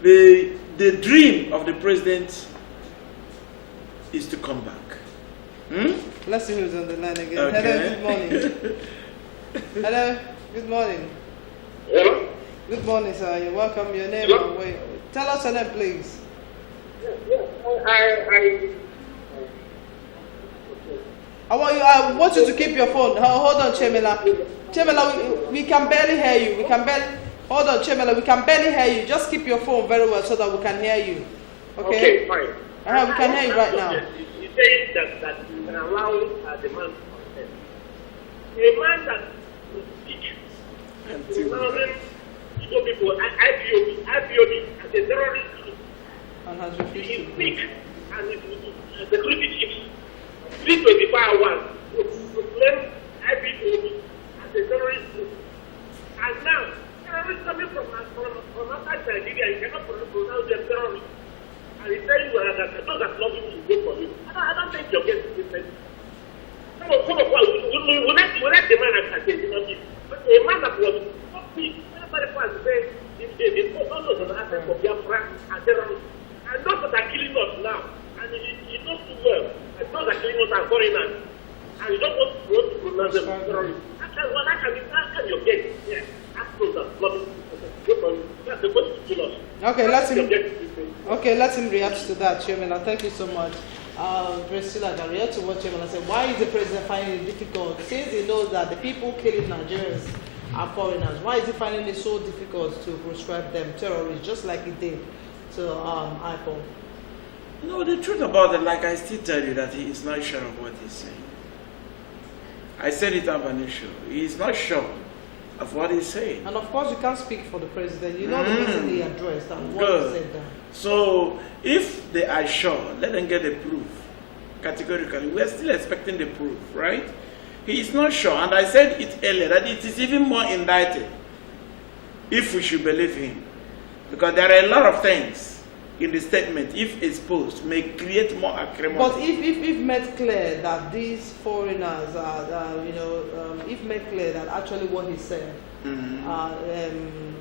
the dream of the president is to come back. Let's see who's on the line again. Okay. Hello, good morning. Hello, good morning. Hello? Good morning, sir. You're welcome. Your name and wait. Tell us your name, please. I want you to keep your phone. Hold on, Chemela. Chemela, we can barely hear you. Hold on, Chemela. We can barely hear you. Just keep your phone very well so that we can hear you. Okay? Okay, fine. We can hear you right now. You say that you can allow the man to contest. A man that will speak and people, IPOB as a terrorist group, and has refused to speak and the security chiefs 324 hours to claim IPOB as a terrorist group. And now, terrorists coming from outside Nigeria, you cannot pronounce them terrorists. And he's telling you that those that love you will go for you. I don't think you're getting this. Some of what we let the man as a but a man that was not big, everybody was saying, it's also an aspect of Biafra and terrorists. And those that are killing us now, and he knows too well, and those that are killing us are foreigners, and you don't want to pronounce them terrorists. How can you get here? Ask those that love you. That's the point to kill us. Okay, let him react to that, Chairman. Thank you so much. Priscilla, I react to what Chairman said. Why is the president finding it difficult? Since he knows that the people killing Nigerians are foreigners, why is he finding it so difficult to prescribe them terrorists, just like he did to IPOB? No, the truth about it, like I still tell you, that he is not sure of what he's saying. I said it on an issue. He is not sure of what he's saying. And of course, you can't speak for the president. You know the person he addressed and what he said there. So, if they are sure, let them get the proof. Categorically, we are still expecting the proof, right? He is not sure, and I said it earlier that it is even more indicted if we should believe him, because there are a lot of things in the statement, if exposed, may create more acrimony. But if made clear that these foreigners are, if made clear that actually what he said are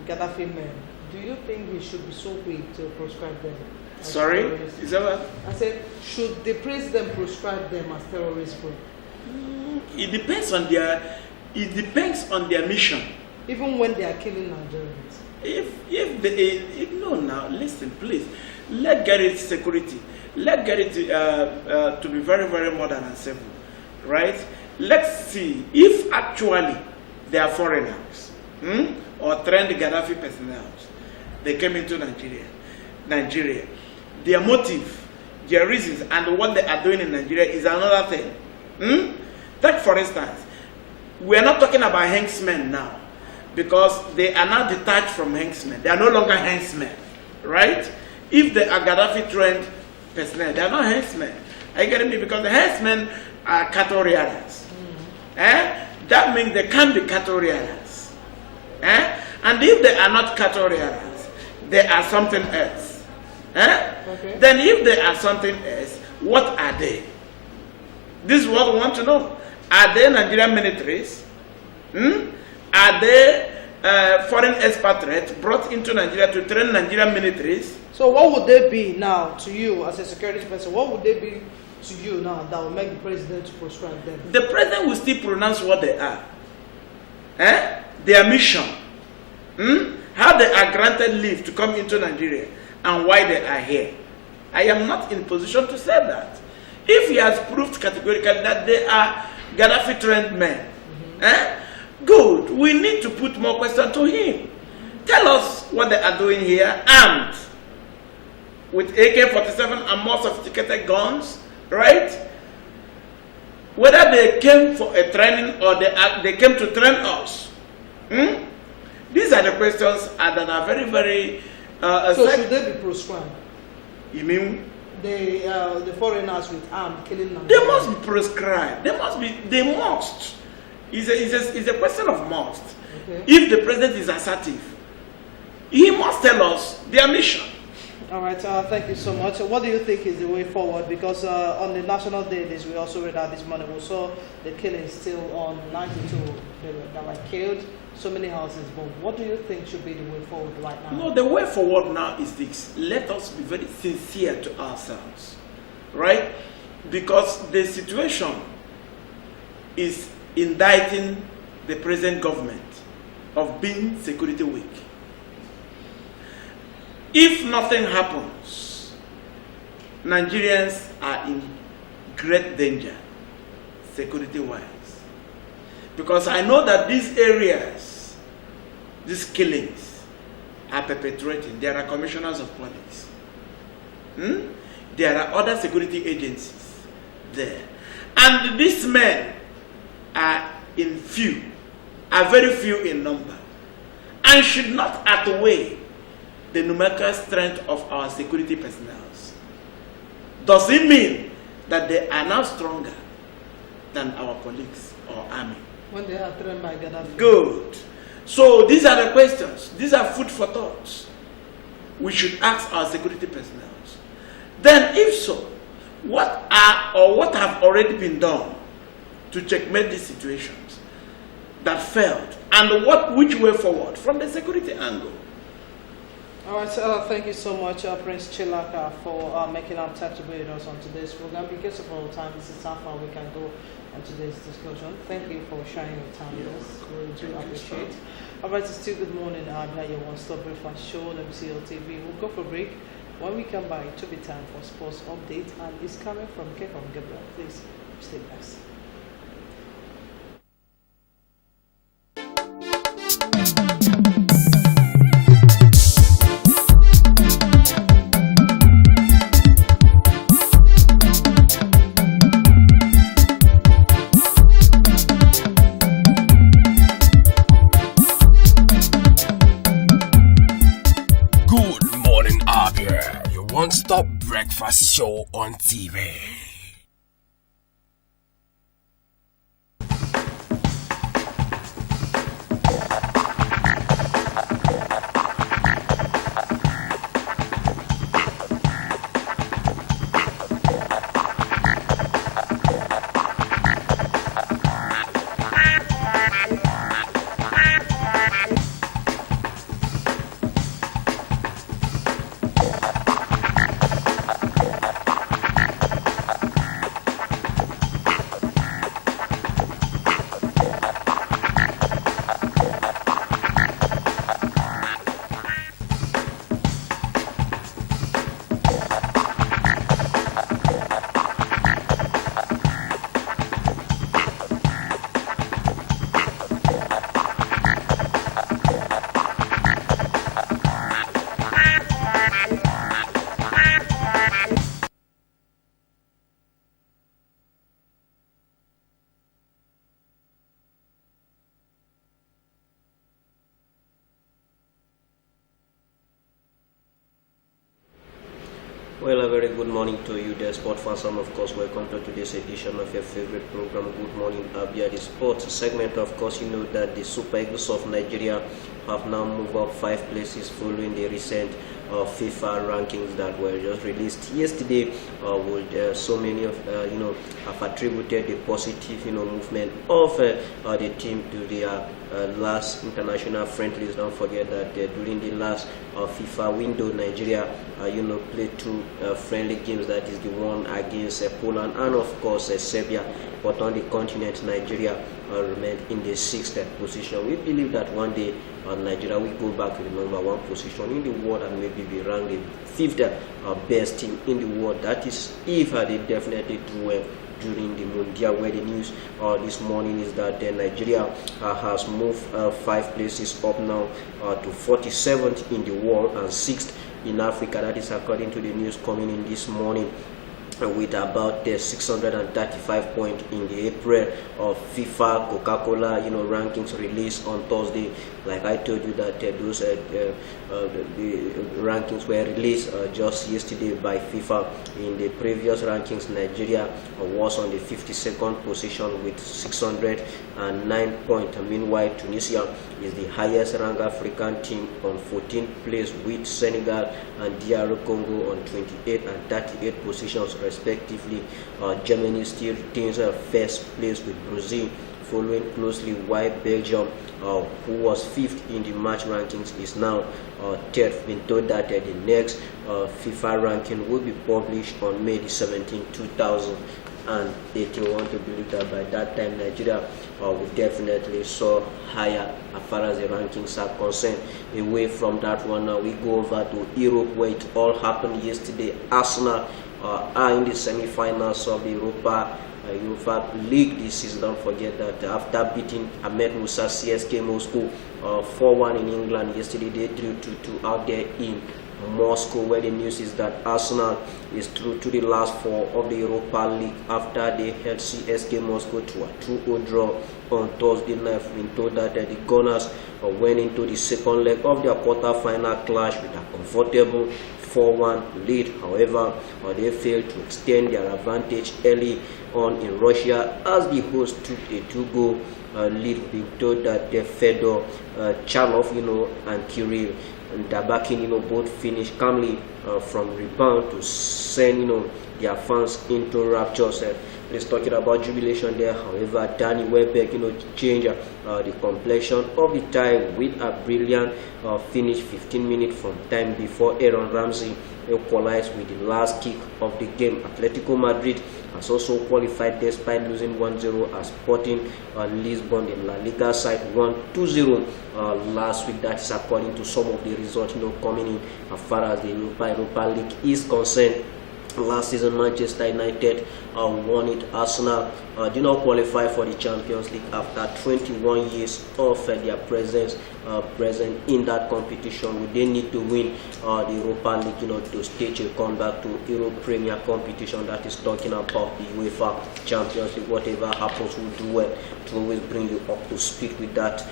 Gaddafi men, do you think we should be so quick to prescribe them? Sorry? Is that what? I said, should the president prescribe them as terrorist group? It depends on their mission. Even when they are killing Nigerians. Now listen, please. Let's get it security. Let's get it to be very, very modern and simple, right? let's see if actually they are foreigners or trained Gaddafi personnel. They came into Nigeria. Their motive, their reasons, and what they are doing in Nigeria is another thing. Take for instance, we are not talking about henchmen now, because they are now detached from henchmen. They are no longer henchmen, right? If they are Gaddafi trained personnel, they are not henchmen. Are you getting me? Because the henchmen are cattle rearers. That means they can be cattle rearers. And if they are not cattle rearers, they are something else. Okay. Then if they are something else, what are they? This is what we want to know. Are they Nigerian militaries? Are they foreign expatriates brought into Nigeria to train Nigerian militaries? So what would they be now to you as a security person? What would they be to you now that will make the president to proscribe them? The president will still pronounce what they are. Their mission. How they are granted leave to come into Nigeria and why they are here. I am not in position to say that. If he has proved categorically that they are Gaddafi trained men, good. We need to put more questions to him. Tell us what they are doing here, armed with AK-47 and more sophisticated guns, right? Whether they came for a training or they came to train us. These are the questions that are very, very... so should they be proscribed? You mean? The foreigners with arms killing them. They must be proscribed. They must. It's a question of must. Okay. If the president is assertive, he must tell us their mission. All right, thank you so much. What do you think is the way forward? Because on the National Day, we also read out this morning, we saw the killing still on 92 that were killed, so many houses burned. What do you think should be the way forward right now? No, the way forward now is this. Let us be very sincere to ourselves, right? Because the situation is indicting the present government of being security weak. If nothing happens, Nigerians are in great danger, security-wise. Because I know that these areas, these killings, are perpetrating. There are commissioners of police. There are other security agencies there. And these men are very few in number, and should not outweigh the numerical strength of our security personnel. Does it mean that they are now stronger than our police or army? When they are trained by Gaddafi. Good. So these are the questions. These are food for thought. We should ask our security personnel. Then if so, what have already been done to checkmate these situations that failed, and which way forward from the security angle? All right, thank you so much, Prince Chilaka, for making up time to be with us on today's program. Because of our time, this is how far we can go on today's discussion. Thank you for sharing your time with us. We do appreciate. All right, it's still Good Morning, Abia, your one-stop breakfast show on MCL TV. We'll go for a break. When we come back, it will be time for sports update, and it's coming from Kekon Gabriel. Please stay blessed. One-stop breakfast show on TV. Well, a very good morning to you, the sport fans, and of course, welcome to today's edition of your favorite program, Good Morning Abia, the sports segment. Of course, you know that the Super Eagles of Nigeria have now moved up 5 places following the recent FIFA rankings that were just released yesterday. With so many of have attributed the positive movement of the team to their last international friendlies. Don't forget that during the last FIFA window, Nigeria played 2 friendly games. That is the one against Poland and of course Serbia. But on the continent, Nigeria remained in the 6th position. We believe that one day Nigeria will go back to the number 1 position in the world and maybe be ranked the 5th best team in the world. That is if they definitely do well during the Mundial, where the news this morning is that Nigeria has moved 5 places up now to 47th in the world and 6th in Africa. That is according to the news coming in this morning, with about 635 points in the April of FIFA Coca-Cola rankings released on Thursday. Like I told you that those the rankings were released just yesterday by FIFA. In the previous rankings, Nigeria was on the 52nd position with 609 points. Meanwhile, Tunisia is the highest ranked African team on 14th place, with Senegal and DR Congo on 28 and 38 positions respectively. Germany still retains first place with Brazil following closely, while Belgium, who was 5th in the match rankings, is now 3rd. Been told that the next FIFA ranking will be published on May 17, 2018. Want to believe that by that time Nigeria will definitely soar higher as far as the rankings are concerned. Away from that one, now we go over to Europe, where it all happened yesterday. Arsenal are in the semi-finals of the Europa League this season. Don't forget that after beating Ahmed Musa CSK Moscow 4-1 in England yesterday, they drew 2-2 out there in Moscow, where the news is that Arsenal is through to the last 4 of the Europa League after they held CSK Moscow to a 2-0 draw on Thursday night. We've been told that the Gunners went into the second leg of their quarter-final clash with a comfortable 4-1 lead. However, they failed to extend their advantage early on in Russia as the host took a 2-goal lead. Being told that Fedor Chalov, and Kirill Dabakin, both finished calmly from rebound to send, their fans into raptures. Let's talking about jubilation there. However, Danny Welbeck, changed the complexion of the tie with a brilliant finish 15 minutes from time before Aaron Ramsey equalized with the last kick of the game. Atletico Madrid has also qualified despite losing 1-0 as Sporting Lisbon, the La Liga side, won 2-0 last week. That is according to some of the results coming in as far as the Europa League is concerned. Last season, Manchester United won it. Arsenal did not qualify for the Champions League after 21 years of their presence in that competition. We then need to win the Europa League, to stage a comeback to Europe Premier competition. That is talking about the UEFA Champions League. Whatever happens, we'll do well to always bring you up to speed with that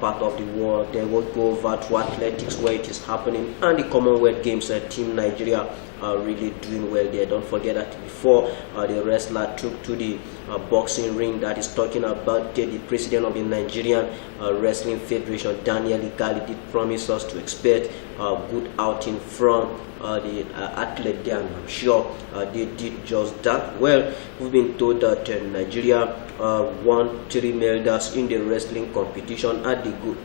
part of the world. Then we'll go over to athletics, where it is happening, and the Commonwealth Games. Team Nigeria are really doing well there. Don't forget that before the wrestler took to the boxing ring. That is talking about the president of the Nigerian Wrestling Federation, Daniel Igali, did promise us to expect a good outing from the athlete there, and I'm sure they did just that. Well, we've been told that Nigeria won 3 medals in the wrestling competition at the Gold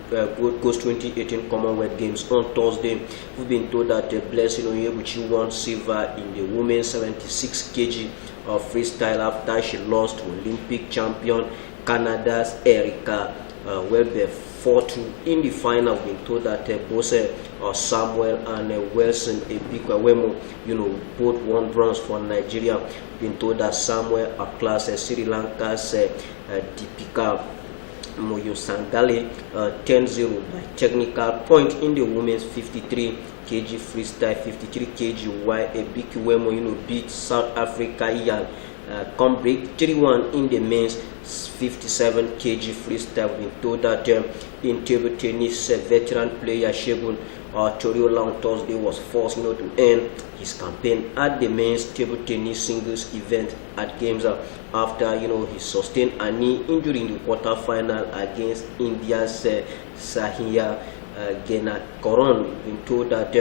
Coast 2018 Commonwealth Games on Thursday. We've been told that Blessing Onyebuchi won silver in the women's 76 kg freestyle after she lost to Olympic champion Canada's Erica Welbeck 4-2 in the final. We've been told that Bose Samuel and Wilson Ebikwemo, both won bronze for Nigeria. Been told that Samuel outclassed Sri Lanka's Deepika Moyosangale 10-0 by technical point in the women's 53 kg freestyle, 53 kg, while Ebikwemo beat South Africa Ian come break 3-1 in the men's 57 kg freestyle. We've been told that in table tennis, veteran player Shegun Toriola on Thursday was forced to end his campaign at the men's table tennis singles event at Games after he sustained a knee injury in the quarterfinal against India's Sahiya Genakaran. We've been told that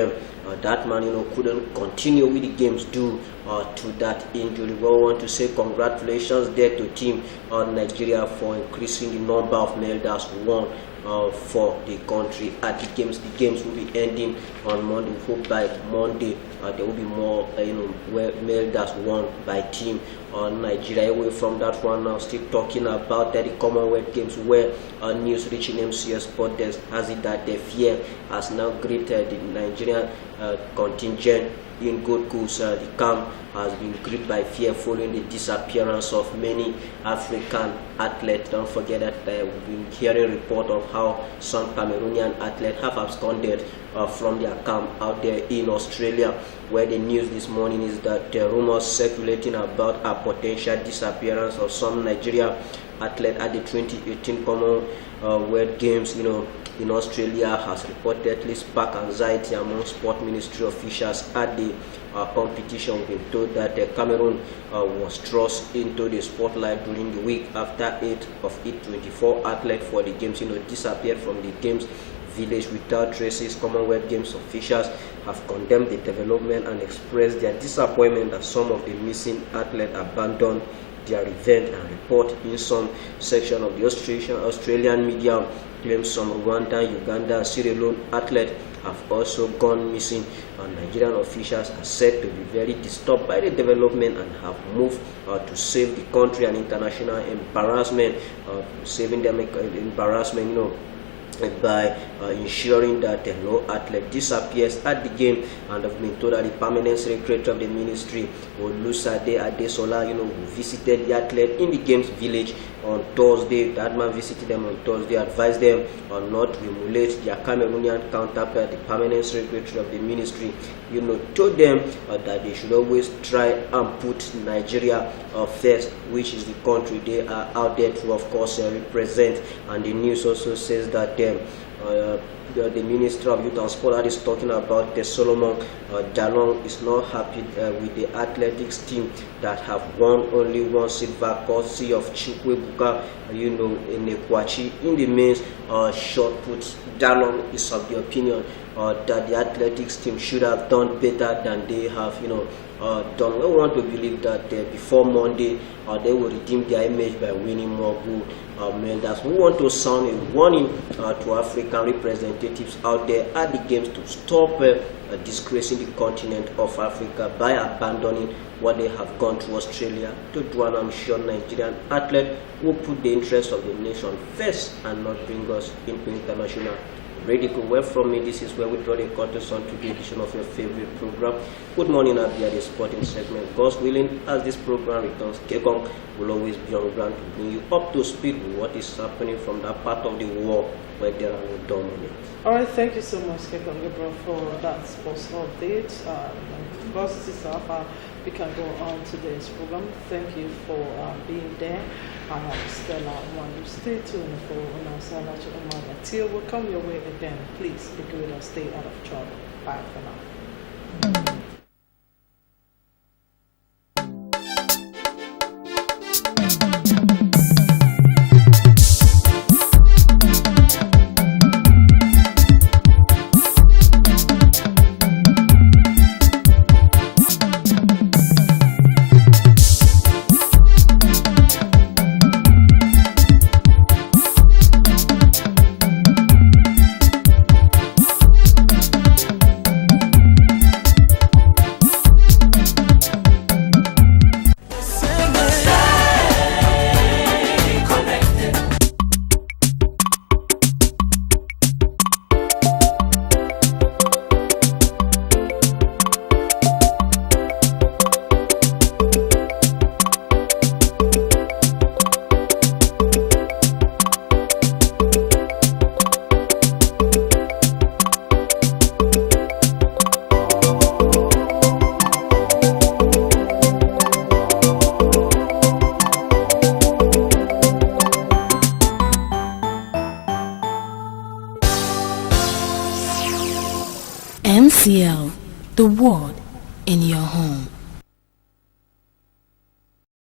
that man couldn't continue with the games due to that injury. We want to say congratulations there to Team Nigeria for increasing the number of medals won for the country at the games. The games will be ending on Monday. We hope by Monday there will be more medals won by Team Nigeria. Away from that one now, still talking about the Commonwealth Games, where news reaching MCS Sport Desk has it that the fear has now greeted the Nigerian contingent in Gold Coast. The camp has been gripped by fear following the disappearance of many African athletes. Don't forget that we've been hearing reports of how some Cameroonian athletes have absconded from their camp out there in Australia, where the news this morning is that rumors circulating about a potential disappearance of some Nigeria athletes at the 2018 Commonwealth Games in Australia has reportedly sparked anxiety among sport ministry officials at the competition. We've been told that Cameroon was thrust into the spotlight during the week after 8 of its 24 athletes for the games disappeared from the games village without traces. Commonwealth Games officials have condemned the development and expressed their disappointment that some of the missing athletes abandoned their event and report in some section of the Australian media claims some Rwandan, Uganda, and Sierra Leone athletes have also gone missing. Nigerian officials are said to be very disturbed by the development and have moved to save the country an international embarrassment, saving them embarrassment, by ensuring that no athlete disappears at the game. And I've been told that the permanent secretary of the ministry, Olusade Adesola, who visited the athlete in the games village on Thursday. That man visited them on Thursday, advised them not to emulate their Cameroonian counterpart. The permanent secretary of the ministry, told them that they should always try and put Nigeria first, which is the country they are out there to, of course, represent. And the news also says that the Minister of Youth and Sport that is talking about Solomon Dalong is not happy with the athletics team that have won only one silver courtesy of Chukwebuka, in Ekwachi in the men's shot put. Dalong is of the opinion that the athletics team should have done better than they have, done. We want to believe that before Monday they will redeem their image by winning more gold medals. We want to sound a warning to African representatives out there at the games to stop disgracing the continent of Africa by abandoning what they have gone to Australia to do. And I'm sure Nigerian athletes will put the interests of the nation first and not bring us into international ridicule. Well, from me, this is where we draw the curtains on today's edition of your favorite program, Good Morning Abia, the sporting segment. God's willing, as this program returns, Kekong will always be on ground to bring you up to speed with what is happening from that part of the world where there are no dominants. All right, thank you so much, Kekong Gabriel, for that sports update. Because this is how we can go on to this program. Thank you for being there. I am Stella Wandu. Stay tuned for Unasana Chumanga. Till we come your way again, please be good and stay out of trouble. Bye for now. MCL, the word in your home.